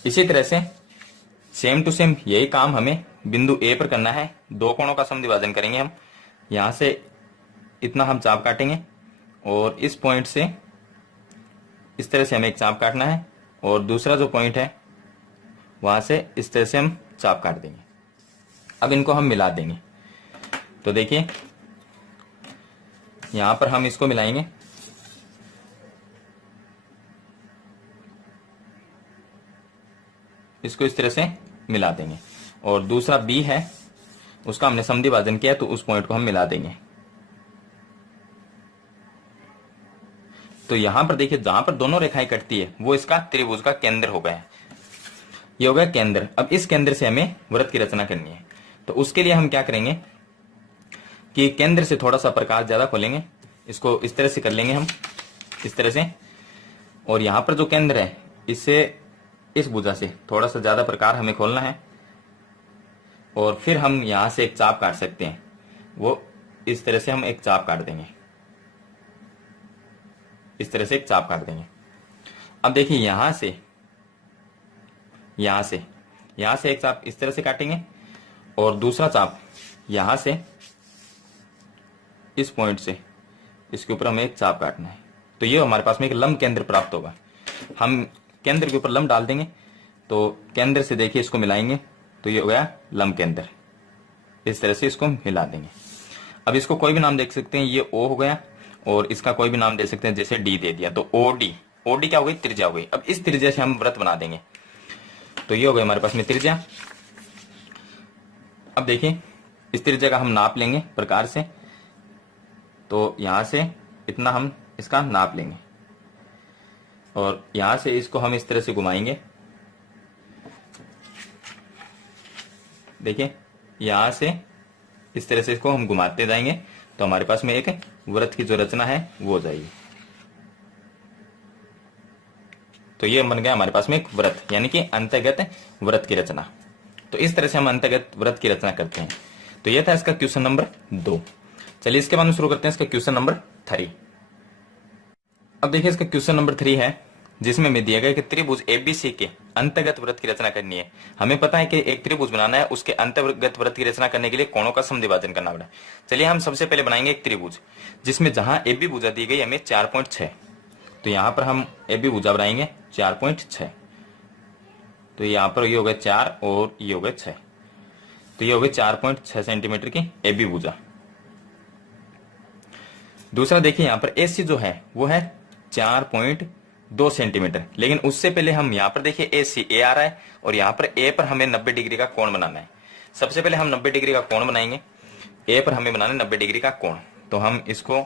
इसी तरह से सेम टू सेम यही काम हमें बिंदु ए पर करना है। दो कोणों का समद्विभाजन करेंगे हम। यहां से इतना हम चाप काटेंगे और इस पॉइंट से इस तरह से हमें एक चाप काटना है और दूसरा जो पॉइंट है वहां से इस तरह से हम चाप काट देंगे। अब इनको हम मिला देंगे। तो देखिए यहां पर हम इसको मिलाएंगे। इसको इस तरह से मिला देंगे और दूसरा बी है उसका हमने समद्विभाजन किया तो उस पॉइंट को हम मिला देंगे। तो यहां पर देखिए जहां पर दोनों रेखाएं कटती है वो इसका त्रिभुज का केंद्र हो गया है। ये हो गया केंद्र। अब इस केंद्र से हमें वृत्त की रचना करनी है। तो उसके लिए हम क्या करेंगे कि केंद्र से थोड़ा सा प्रकार ज्यादा खोलेंगे। इसको इस तरह से कर लेंगे हम, इस तरह से। और यहां पर जो केंद्र है इससे इस भुजा से थोड़ा सा ज्यादा प्रकार हमें खोलना है और फिर हम यहां से एक चाप काट सकते हैं। वो इस तरह से हम एक चाप काट देंगे। इस तरह से एक चाप काट देंगे। अब देखिए यहां से एक चाप इस तरह से काटेंगे और दूसरा चाप यहां से इस पॉइंट से इसके ऊपर हमें एक चाप काटना है। तो ये हमारे पास में एक लंब केंद्र प्राप्त होगा। हम केंद्र के ऊपर लंब डाल देंगे तो केंद्र से देखिए इसको मिलाएंगे तो ये हो गया लंब केंद्र। इस तरह से इसको मिला देंगे। अब इसको कोई भी नाम दे सकते हैं। ये ओ हो गया और इसका कोई भी नाम दे सकते हैं, जैसे डी दे दिया तो ओडी। ओडी क्या हो गई? त्रिज्या हो गई। अब इस त्रिज्या से हम वृत्त बना देंगे। तो ये हो गया हमारे पास में त्रिज्या। अब देखिए इस त्रिज्या का हम नाप लेंगे प्रकार से। तो यहां से इतना हम इसका नाप लेंगे और यहां से इसको हम इस तरह से घुमाएंगे। देखिए यहां से इस तरह से इसको हम घुमाते जाएंगे तो हमारे पास में एक वृत्त की जो रचना है वो हो जाएगी। तो ये बन गया हमारे पास में एक वृत्त, यानी कि अंतर्गत वृत्त की रचना। तो इस तरह से हम अंतर्गत वृत्त की रचना करते हैं। तो ये था इसका क्वेश्चन नंबर 2। चलिए इसके बाद में शुरू करते हैं इसका क्वेश्चन नंबर 3। अब देखिए इसका क्वेश्चन नंबर 3 है जिसमें हमें दिया गया कि त्रिभुज एबीसी के अंतर्गत वृत्त की रचना करनी है। हमें पता है कि एक त्रिभुज बनाना है, उसके अंतर्गत वृत्त की रचना करने के लिए कोणों का समद्विभाजन करना पड़ा। चलिए हम सबसे पहले बनाएंगे एक त्रिभुज जिसमें जहां एबी भुजा दी गई हमें 4.6। तो यहां पर हम एबी भुजा बनाएंगे 4.6। तो यहां पर ये हो गया 4 और ये हो गया 6। तो ये हो गया 4.6 सेंटीमीटर की एबी भुजा। दूसरा देखिए यहाँ पर AC जो है वो है 4.2 सेंटीमीटर, लेकिन उससे पहले हम यहाँ पर देखिए AC A आ रहा है और यहाँ पर A पर हमें 90 डिग्री का कोण बनाना है। सबसे पहले हम 90 डिग्री का कोण बनाएंगे। A पर हमें बनाना है 90 डिग्री का कोण, तो हम इसको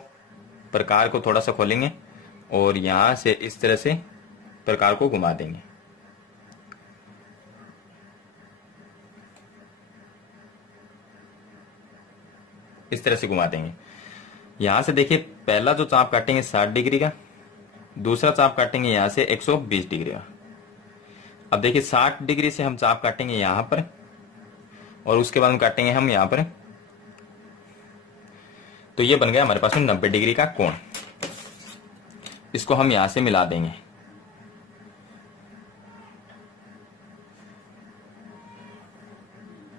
प्रकार को थोड़ा सा खोलेंगे और यहां से इस तरह से प्रकार को घुमा देंगे। इस तरह से घुमा देंगे। यहां से देखिए पहला जो चाप काटेंगे 60 डिग्री का, दूसरा चाप काटेंगे यहां से 120 डिग्री का। अब देखिए 60 डिग्री से हम चाप काटेंगे यहां पर और उसके बाद हम काटेंगे हम यहां पर, तो ये बन गया हमारे पास में 90 डिग्री का कोण। इसको हम यहां से मिला देंगे।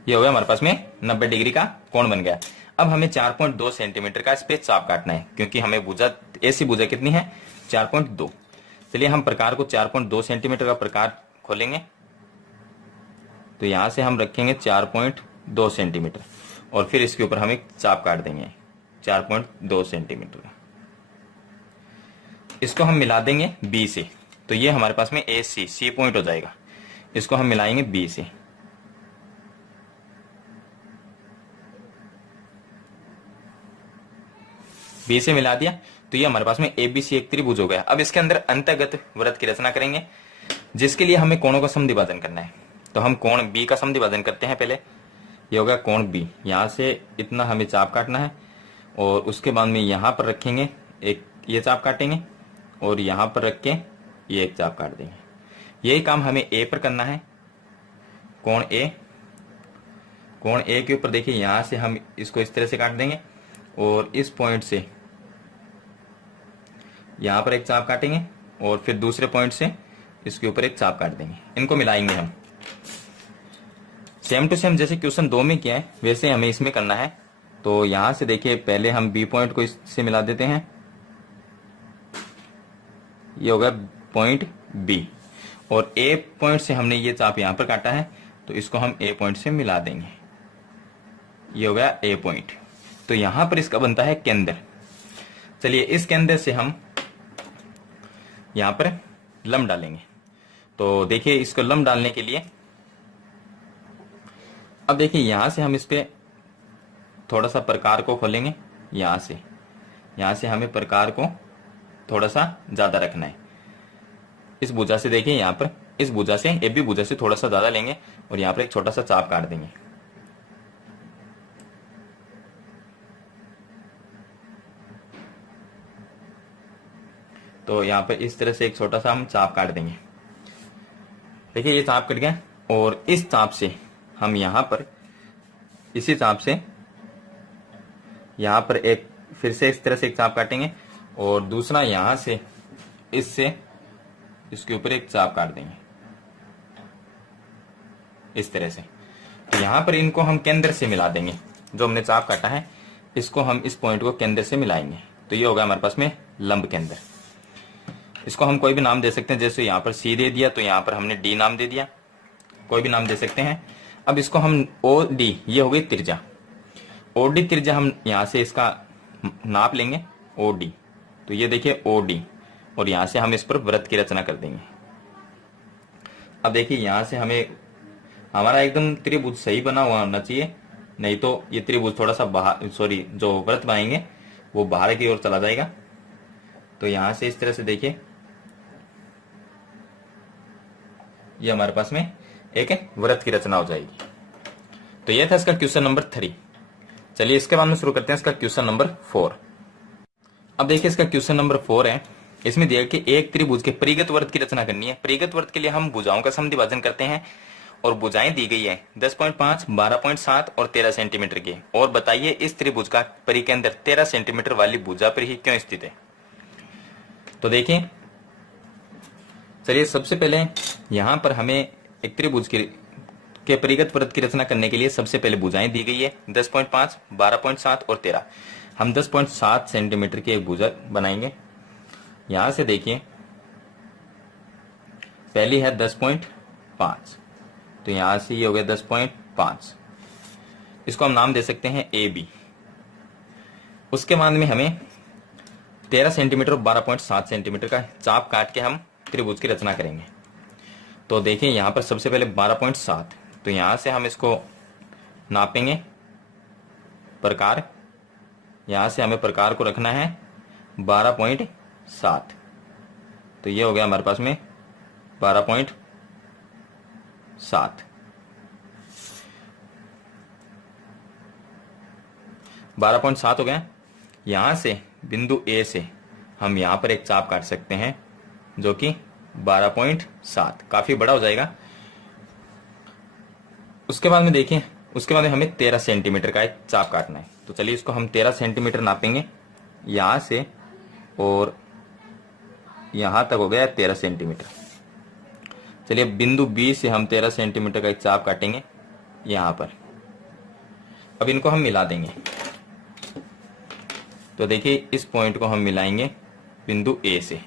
ये हो गया हमारे पास में 90 डिग्री का कोण बन गया। अब हमें 4.2 सेंटीमीटर का इस पे चाप काटना है, क्योंकि हमें भुजा ऐसी भुजा कितनी है 4.2। चलिए हम प्रकार को 4.2 सेंटीमीटर का प्रकार खोलेंगे, तो यहां से हम रखेंगे 4.2 सेंटीमीटर और फिर इसके ऊपर हम एक चाप काट देंगे 4.2 सेंटीमीटर का। इसको हम मिला देंगे B से, तो ये हमारे पास में C पॉइंट हो जाएगा। इसको हम मिलाएंगे B से। B से मिला दिया तो ये हमारे पास में ABC एक त्रिभुज हो गया। अब इसके अंदर अंतर्गत वृत्त की रचना करेंगे, जिसके लिए हमें कोणों का समद्विभाजन करना है। तो हम कोण B का समद्विभाजन करते हैं। पहले ये होगा कोण B, यहां से इतना हमें चाप काटना है और उसके बाद में यहां पर रखेंगे एक, ये चाप काटेंगे और यहां पर रख के ये एक चाप काट देंगे। यही काम हमें A पर करना है। कोण A के ऊपर देखिए यहां से हम इसको इस तरह से काट देंगे और इस पॉइंट से यहां पर एक चाप काटेंगे और फिर दूसरे पॉइंट से इसके ऊपर एक चाप काट देंगे। इनको मिलाएंगे हम सेम टू सेम, जैसे क्वेश्चन 2 में किया है वैसे हमें इसमें करना है। तो यहां से देखिए पहले हम B पॉइंट को इससे मिला देते हैं। ये होगा पॉइंट B और A पॉइंट से हमने ये चाप यहां पर काटा है, तो इसको हम A पॉइंट से मिला देंगे। ये हो गया A पॉइंट। तो यहां पर इसका बनता है केंद्र। चलिए इस केंद्र से हम यहां पर लंब डालेंगे। तो देखिए इसको लंब डालने के लिए अब देखिए यहां से हम इस पे थोड़ा सा प्रकार को खोलेंगे। यहां से हमें प्रकार को थोड़ा सा ज्यादा रखना है। इस भुजा से देखिए यहां पर, इस भुजा से AB भुजा से थोड़ा सा ज्यादा लेंगे और यहां पर एक छोटा सा चाप काट देंगे। तो यहां पर इस तरह से एक छोटा सा हम चाप काट देंगे। देखिए ये चाप कट गया और इस चाप से हम यहां पर, इसी चाप से यहां पर एक फिर से इस तरह से एक चाप काटेंगे और दूसरा यहां से इससे इसके ऊपर एक चाप काट देंगे इस तरह से। तो यहां पर इनको हम केंद्र से मिला देंगे। जो हमने चाप काटा है इसको हम इस पॉइंट को केंद्र से मिलाएंगे। तो ये होगा हमारे पास में लंब केंद्र। इसको हम कोई भी नाम दे सकते हैं, जैसे यहां पर C दे दिया तो यहां पर हमने D नाम दे दिया, कोई भी नाम दे सकते हैं। अब इसको हम OD, ये हो गई त्रिज्या, OD त्रिज्या हम यहां से इसका नाप लेंगे OD। तो ये देखिए OD और यहां से हम इस पर वृत्त की रचना कर देंगे। अब देखिए यहां से हमें हमारा एकदम त्रिभुज सही बना हुआ होना चाहिए, नहीं तो ये त्रिभुज थोड़ा सा बाहर, सॉरी जो वृत्त बनाएंगे वो बाहर की ओर चला जाएगा। तो यहां से इस तरह से देखिए ये हमारे पास में एक वृत्त की रचना हो जाएगी। तो ये था इसका क्वेश्चन नंबर 3। चलिए इसके बाद में शुरू करते हैं इसका क्वेश्चन नंबर 4। अब देखिए इसका क्वेश्चन नंबर 4 है। इसमें दिया कि एक त्रिभुज के परिगत वृत्त की रचना करनी है। परिगत वृत्त के लिए हम भुजाओं का समद्विभाजन करते हैं और भुजाएं दी गई है 10.5, 12.7 और 13 सेंटीमीटर की। और बताइए इस त्रिभुज का परिकेंद्र 13 सेंटीमीटर वाली भुजा पर ही क्यों स्थित है। तो देखिए चलिए सबसे पहले यहां पर हमें एक त्रिभुज के परिगत वृत्त की रचना करने के लिए सबसे पहले भुजाएं दी गई है 10.5, 12.7 और 13। हम 10.7 सेंटीमीटर की एक भुजा बनाएंगे। यहां से देखिए पहली है 10.5, तो यहां से ये हो गया 10.5। इसको हम नाम दे सकते हैं AB। उसके बाद में हमें 13 सेंटीमीटर और 12.7 सेंटीमीटर का चाप काट के हम त्रिभुज की रचना करेंगे। तो देखिए यहां पर सबसे पहले 12.7, तो यहां से हम इसको नापेंगे प्रकार, यहां से हमें प्रकार को रखना है 12.7, तो ये हो गया हमारे पास में 12.7। 12.7 हो गया। यहां से बिंदु ए से हम यहां पर एक चाप काट सकते हैं जो कि 12.7 काफी बड़ा हो जाएगा। उसके बाद में देखिए, उसके बाद में हमें 13 सेंटीमीटर का एक चाप काटना है। तो चलिए इसको हम 13 सेंटीमीटर नापेंगे यहां से, और यहां तक हो गया 13 सेंटीमीटर। चलिए बिंदु बी से हम 13 सेंटीमीटर का एक चाप काटेंगे यहां पर। अब इनको हम मिला देंगे। तो देखिए इस पॉइंट को हम मिलाएंगे बिंदु ए से,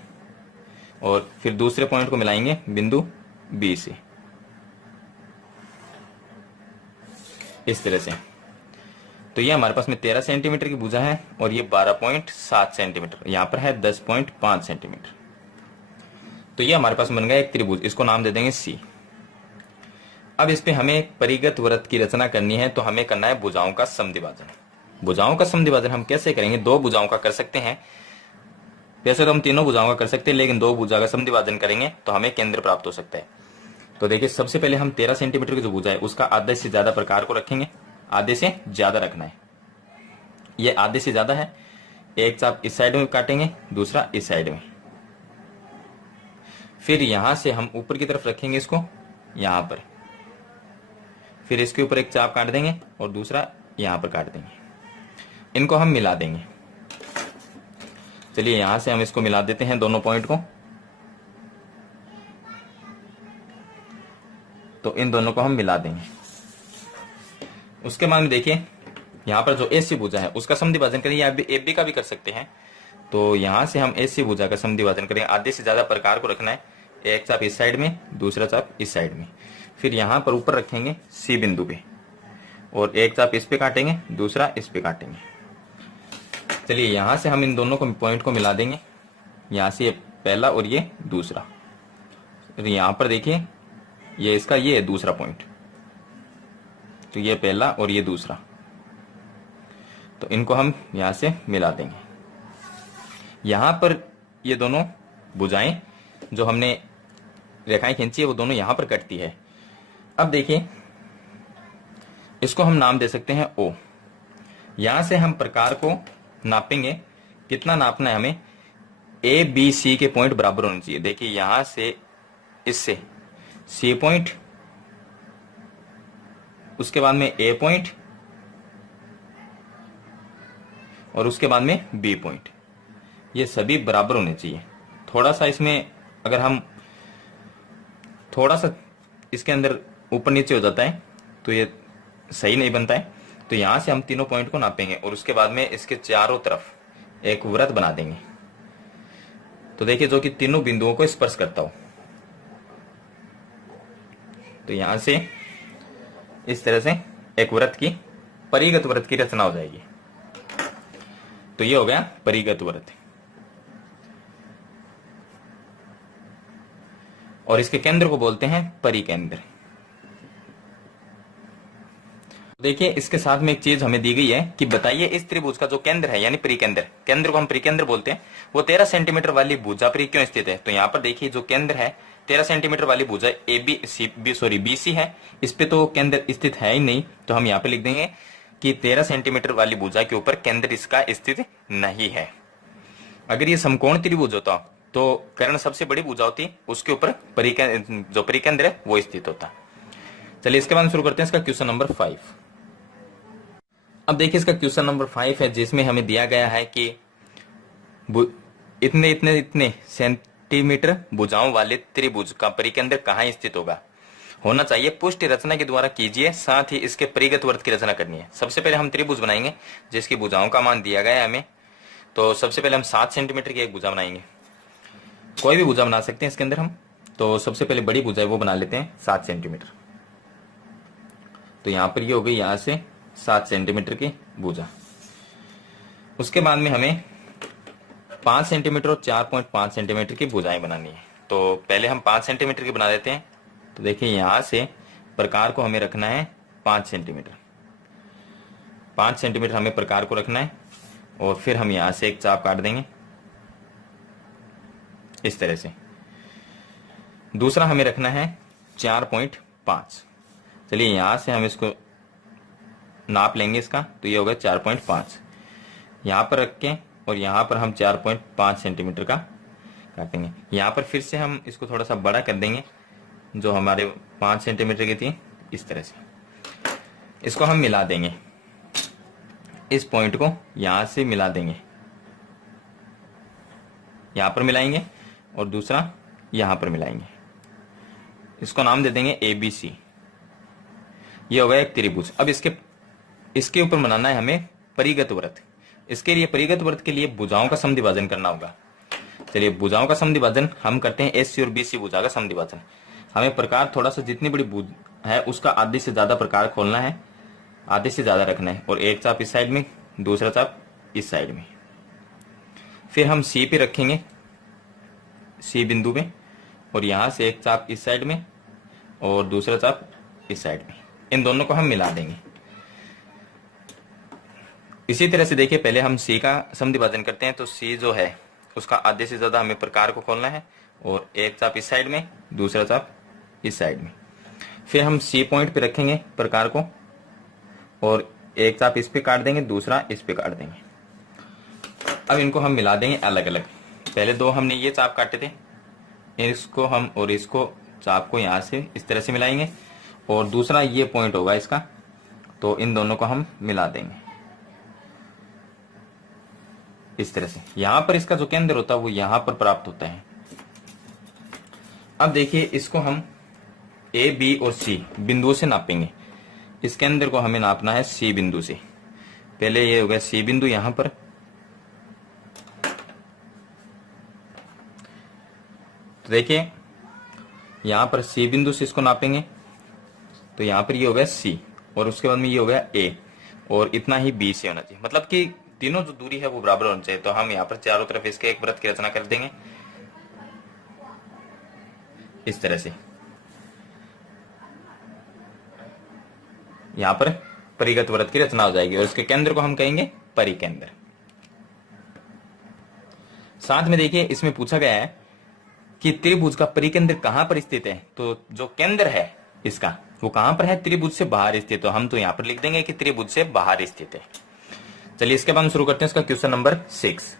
और फिर दूसरे पॉइंट को मिलाएंगे बिंदु बी से, इस तरह से। तो ये हमारे पास में 13 सेंटीमीटर की भुजा है और ये 12.7 सेंटीमीटर, यहां पर है 10.5 सेंटीमीटर। तो ये हमारे पास बन गया एक त्रिभुज, इसको नाम दे देंगे सी। अब इस पे हमें परिगत वृत्त की रचना करनी है, तो हमें करना है भुजाओं का समद्विभाजन। भुजाओं का समद्विभाजन हम कैसे करेंगे? दो भुजाओं का कर सकते हैं, वैसे तो हम तीनों भुजाओं का कर सकते हैं, लेकिन दो भुजा का समद्विभाजन करेंगे तो हमें केंद्र प्राप्त हो सकता है। तो देखिए सबसे पहले हम 13 सेंटीमीटर की जो भुजा है उसका आधे से ज्यादा प्रकार को रखेंगे, आधे से ज्यादा रखना है। ये आधे से ज्यादा है, एक चाप इस साइड में काटेंगे, दूसरा इस साइड में। फिर यहां से हम ऊपर की तरफ रखेंगे इसको यहां पर, फिर इसके ऊपर एक चाप काट देंगे और दूसरा यहां पर काट देंगे। इनको हम मिला देंगे। चलिए यहां से हम इसको मिला देते हैं दोनों पॉइंट को। तो इन दोनों को हम मिला देंगे। उसके बाद में देखिए यहां पर जो एसी भुजा है उसका समद्विभाजन करेंगे, या ए बी का भी कर सकते हैं। तो यहां से हम एसी भुजा का समद्विभाजन करेंगे, आधे से ज्यादा प्रकार को रखना है, एक चाप इस साइड में, दूसरा चाप इस साइड में। फिर यहां पर ऊपर रखेंगे सी बिंदु पे, और एक चाप इस पे काटेंगे, दूसरा इस पे काटेंगे। चलिए यहां से हम इन दोनों को पॉइंट को मिला देंगे, यहां से ये पहला और ये दूसरा। यहां पर देखिए ये इसका ये है दूसरा पॉइंट, तो ये पहला और ये दूसरा, तो इनको हम यहां से मिला देंगे। यहां पर ये दोनों भुजाएं जो हमने रेखाएं खींची है वो दोनों यहां पर कटती है। अब देखिए इसको हम नाम दे सकते हैं ओ। यहां से हम प्रकार को नापेंगे, कितना नापना है हमें? ए बी सी के पॉइंट बराबर होने चाहिए। देखिए यहां से इससे सी पॉइंट, उसके बाद में ए पॉइंट, और उसके बाद में बी पॉइंट, ये सभी बराबर होने चाहिए। थोड़ा सा इसमें अगर हम थोड़ा सा इसके अंदर ऊपर नीचे हो जाता है तो ये सही नहीं बनता है। तो यहां से हम तीनों पॉइंट को नापेंगे और उसके बाद में इसके चारों तरफ एक वृत्त बना देंगे। तो देखिए जो कि तीनों बिंदुओं को स्पर्श करता हो। तो यहां से इस तरह से एक वृत्त की, परिगत वृत्त की रचना हो जाएगी। तो ये हो गया परिगत वृत्त, और इसके केंद्र को बोलते हैं परिकेंद्र। देखिए इसके साथ में एक चीज हमें दी गई है कि बताइए इस त्रिभुज का जो केंद्र है यानी परिकेंद्र, केंद्र को हम परिकेंद्र बोलते हैं, वो 13 सेंटीमीटर वाली भुजा पर क्यों स्थित है? तो यहाँ पर देखिए जो केंद्र है 13 सेंटीमीटर वाली भुजा बीसी है, इस पे तो केंद्र स्थित है ही नहीं, तो हम यहाँ पे लिख देंगे कि 13 सेंटीमीटर वाली भुजा के ऊपर केंद्र इसका स्थित नहीं है। अगर ये समकोण त्रिभुज होता तो कर्ण सबसे बड़ी भुजा होती, उसके ऊपर जो परिकेंद्र है वो स्थित होता। चलिए इसके बाद शुरू करते हैं इसका क्वेश्चन नंबर 5। अब देखिए इसका क्वेश्चन नंबर 5 है, जिसमें हमें दिया गया है कि इतने इतने इतने सेंटीमीटर भुजाओं वाले त्रिभुज का परिकेंद्र कहाँ स्थित होना चाहिए, पुष्टि रचना के द्वारा कीजिए, साथ ही इसके परिगत वृत्त की रचना करनी है। सबसे पहले हम त्रिभुज बनाएंगे जिसकी भुजाओं का मान दिया गया है हमें। तो सबसे पहले हम 7 सेंटीमीटर की एक भुजा बनाएंगे, कोई भी भुजा बना सकते हैं इसके अंदर हम। तो सबसे पहले बड़ी भुजा है वो बना लेते हैं 7 सेंटीमीटर। तो यहां पर ये हो गई यहां से 7 सेंटीमीटर की भुजा। उसके बाद में हमें 5 सेंटीमीटर और 4.5 सेंटीमीटर की भुजाएं बनानी है। तो पहले हम 5 सेंटीमीटर की बना देते हैं। तो देखिए यहां से प्रकार को हमें रखना है 5 सेंटीमीटर, 5 सेंटीमीटर हमें प्रकार को रखना है। और फिर हम यहां से एक चाप काट देंगे इस तरह से। दूसरा हमें रखना है 4.5। चलिए यहां से हम इसको नाप लेंगे इसका, तो ये होगा 4.5 यहां पर रख के, और यहां पर हम 4.5 सेंटीमीटर का काटेंगे। यहां पर फिर से हम इसको थोड़ा सा बड़ा कर देंगे, जो हमारे 5 सेंटीमीटर की थी, इस तरह से। इसको हम मिला देंगे, इस पॉइंट को यहां से मिला देंगे, यहां पर मिलाएंगे और दूसरा यहां पर मिलाएंगे। इसको नाम दे देंगे ABC। ये हो गया एक त्रिभुज। अब इसके ऊपर बनाना है हमें परिगत वृत्त। इसके लिए परिगत वृत्त के लिए भुजाओं का समद्विभाजन करना होगा। चलिए भुजाओं का समद्विभाजन हम करते हैं। AC और BC भुजा का समद्विभाजन। हमें प्रकार थोड़ा सा, जितनी बड़ी भुज है उसका आधे से ज्यादा प्रकार खोलना है, आधे से ज्यादा रखना है, और एक चाप इस साइड में, दूसरा चाप इस साइड में। फिर हम C पे रखेंगे, C बिंदु पे, और यहां से एक चाप इस साइड में और दूसरा चाप इस साइड में। इन दोनों को हम मिला देंगे। इसी तरह से देखिए, पहले हम C का समद्विभाजन करते हैं। तो C जो है उसका आधे से ज्यादा हमें प्रकार को खोलना है, और एक चाप इस साइड में, दूसरा चाप इस साइड में। फिर हम C पॉइंट पे रखेंगे प्रकार को, और एक चाप इस पे काट देंगे, दूसरा इस पे काट देंगे। अब इनको हम मिला देंगे अलग अलग। पहले दो हमने ये चाप काटे थे, इसको हम और इसको चाप को यहां से इस तरह से मिलाएंगे, और दूसरा ये पॉइंट होगा इसका, तो इन दोनों को हम मिला देंगे इस तरह से। यहां पर इसका जो केंद्र होता है वो यहां पर प्राप्त होता है। अब देखिए, इसको हम A, B और C बिंदुओं से नापेंगे। इस केंद्र को हमें नापना है C बिंदु से। पहले ये हो गया C बिंदु यहां पर, तो देखिए यहां पर C बिंदु से इसको नापेंगे, तो यहां पर ये हो गया C, और उसके बाद में ये हो गया A, और इतना ही B से होना चाहिए। मतलब कि तीनों जो दूरी है वो बराबर होनी चाहिए। तो हम यहाँ पर चारों तरफ इसके एक वृत्त की रचना कर देंगे इस तरह से। यहां पर परिगत वृत्त की रचना हो जाएगी, और इसके केंद्र को हम कहेंगे परिकेंद्र। साथ में देखिए, इसमें पूछा गया है कि त्रिभुज का परिकेंद्र कहां पर स्थित है। तो जो केंद्र है इसका वो कहां पर है, त्रिभुज से बाहर स्थित। तो हम तो यहां पर लिख देंगे कि त्रिभुज से बाहर स्थित है। चलिए इसके बाद हम शुरू करते हैं इसका क्वेश्चन नंबर 6।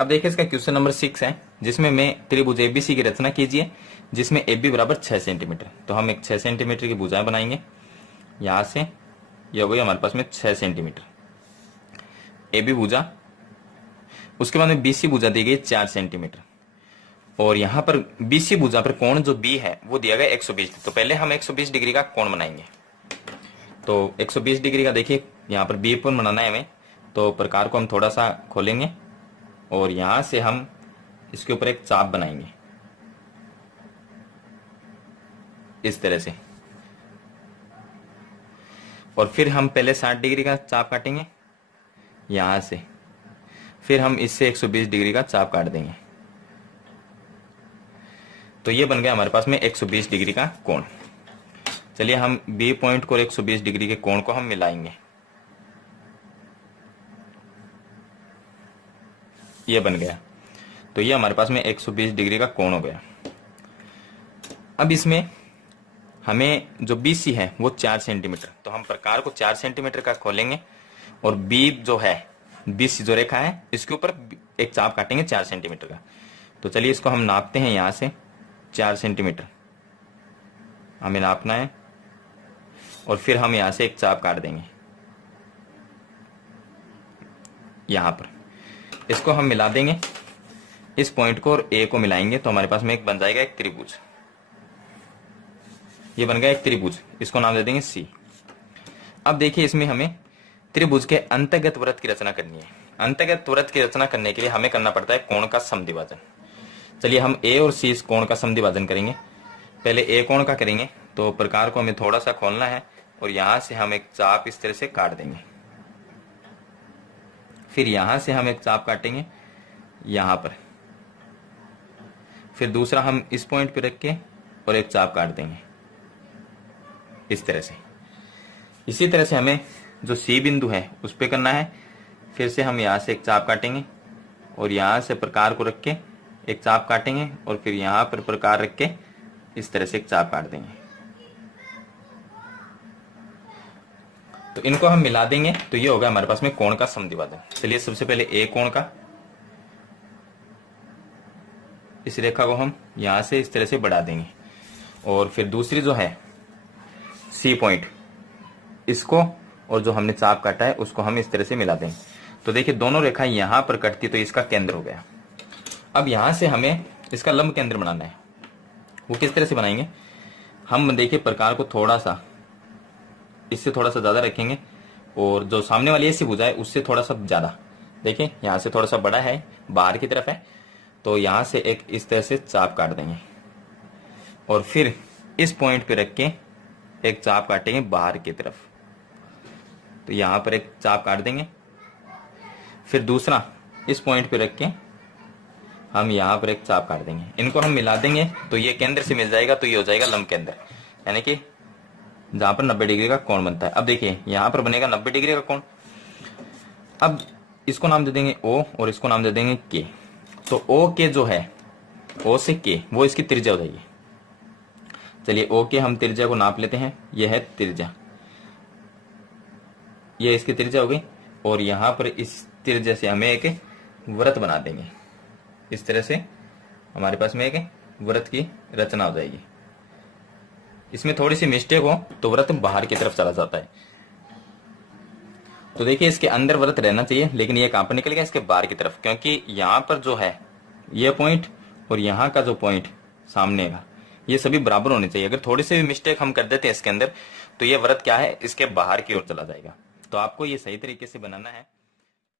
अब देखिए इसका क्वेश्चन नंबर 6 है, जिसमें मैं त्रिभुज ABC की रचना कीजिए, जिसमें AB बराबर 6 सेंटीमीटर। तो हम एक 6 सेंटीमीटर की भुजाएं बनाएंगे। यहां से यह हो गई हमारे पास में 6 सेंटीमीटर AB भुजा। उसके बाद में BC भुजा दी गई 4 सेंटीमीटर, और यहां पर BC भुजा पर कोण जो B है वो दिया गया 120। तो पहले हम 120 डिग्री का कोण बनाएंगे। तो 120 डिग्री का देखिए यहाँ पर B पर बनाना है हमें। तो प्रकार को हम थोड़ा सा खोलेंगे, और यहां से हम इसके ऊपर एक चाप बनाएंगे इस तरह से, और फिर हम पहले 60 डिग्री का चाप काटेंगे यहां से। फिर हम इससे 120 डिग्री का चाप काट देंगे। तो ये बन गया हमारे पास में 120 डिग्री का कोण। चलिए हम B पॉइंट को 120 डिग्री के कोण को हम मिलाएंगे। ये बन गया। तो ये हमारे पास में 120 डिग्री का कोण हो गया। अब इसमें हमें जो BC है वो 4 सेंटीमीटर। तो हम प्रकार को 4 सेंटीमीटर का खोलेंगे, और B जो है, BC जो रेखा है, इसके ऊपर एक चाप काटेंगे 4 सेंटीमीटर का। तो चलिए इसको हम नापते हैं। यहां से 4 सेंटीमीटर हमें नापना है, और फिर हम यहां से एक चाप काट देंगे यहां पर। इसको हम मिला देंगे, इस पॉइंट को और A को मिलाएंगे, तो हमारे पास में एक बन जाएगा एक त्रिभुज। ये बन गया एक त्रिभुज, इसको नाम दे देंगे C। अब देखिए, इसमें हमें त्रिभुज के अंतर्गत वृत्त की रचना करनी है। अंतर्गत वृत्त की रचना करने के लिए हमें करना पड़ता है कोण का समद्विभाजन। चलिए हम A और C इस कोण का समद्विभाजन करेंगे। पहले A कोण का करेंगे, तो प्रकार को हमें थोड़ा सा खोलना है, और यहां से हम एक चाप इस तरह से काट देंगे। फिर यहां से हम एक चाप काटेंगे, यहां पर, फिर दूसरा हम इस पॉइंट पे रख के और एक चाप काट देंगे इस तरह से। इसी तरह से हमें जो सी बिंदु है उस पे करना है। फिर से हम यहां से एक चाप काटेंगे और यहां से प्रकार को रख के एक चाप काटेंगे और फिर यहां पर प्रकार रख के इस तरह से एक चाप काट देंगे। तो इनको हम मिला देंगे तो ये होगा हमारे पास में कोण का समद्विभाजन। चलिए सबसे पहले ए कोण का, इस रेखा को हम यहां से इस तरह से बढ़ा देंगे और फिर दूसरी जो है सी पॉइंट, इसको और जो हमने चाप काटा है उसको हम इस तरह से मिला देंगे। तो देखिए दोनों रेखाएं यहां पर कटती तो इसका केंद्र हो गया। अब यहां से हमें इसका लंब केंद्र बनाना है। वो किस तरह से बनाएंगे, हम देखिए प्रकार को थोड़ा सा इससे थोड़ा सा ज्यादा रखेंगे और जो सामने वाली ऐसी भुजा है उससे थोड़ा सा ज्यादा, देखिए यहां से थोड़ा सा बड़ा है, बाहर की तरफ है, तो यहां से एक इस तरह से चाप काट देंगे और फिर इस पॉइंट पे रख के एक चाप काटेंगे बाहर की तरफ। तो यहां पर एक चाप काट देंगे, फिर दूसरा इस पॉइंट पे रख के हम यहां पर एक चाप काट देंगे। इनको हम मिला देंगे तो ये केंद्र से मिल जाएगा, तो ये हो जाएगा लंब केंद्र, यानी कि जहां पर 90 डिग्री का कोण बनता है। अब देखिए यहां पर बनेगा 90 डिग्री का कोण। अब इसको नाम दे देंगे O और इसको नाम दे देंगे K। तो O के जो है O से K वो इसकी त्रिज्या हो जाएगी। चलिए O के हम त्रिज्या को नाप लेते हैं, यह है त्रिज्या, यह इसकी त्रिज्या हो गई और यहां पर इस त्रिज्या से हमें एक वृत्त बना देंगे। इस तरह से हमारे पास में एक वृत्त की रचना हो जाएगी। इसमें थोड़ी सी मिस्टेक हो तो वृत्त बाहर की तरफ चला जाता है। तो देखिए इसके अंदर वृत्त रहना चाहिए, लेकिन ये कहां पर निकल गया, इसके बाहर की तरफ, क्योंकि यहां पर जो है ये पॉइंट और यहां का जो पॉइंट सामने का ये सभी बराबर होने चाहिए। अगर थोड़ी सी भी मिस्टेक हम कर देते हैं इसके अंदर तो ये वृत्त क्या है, इसके बाहर की ओर चला जाएगा। तो आपको ये सही तरीके से बनाना है।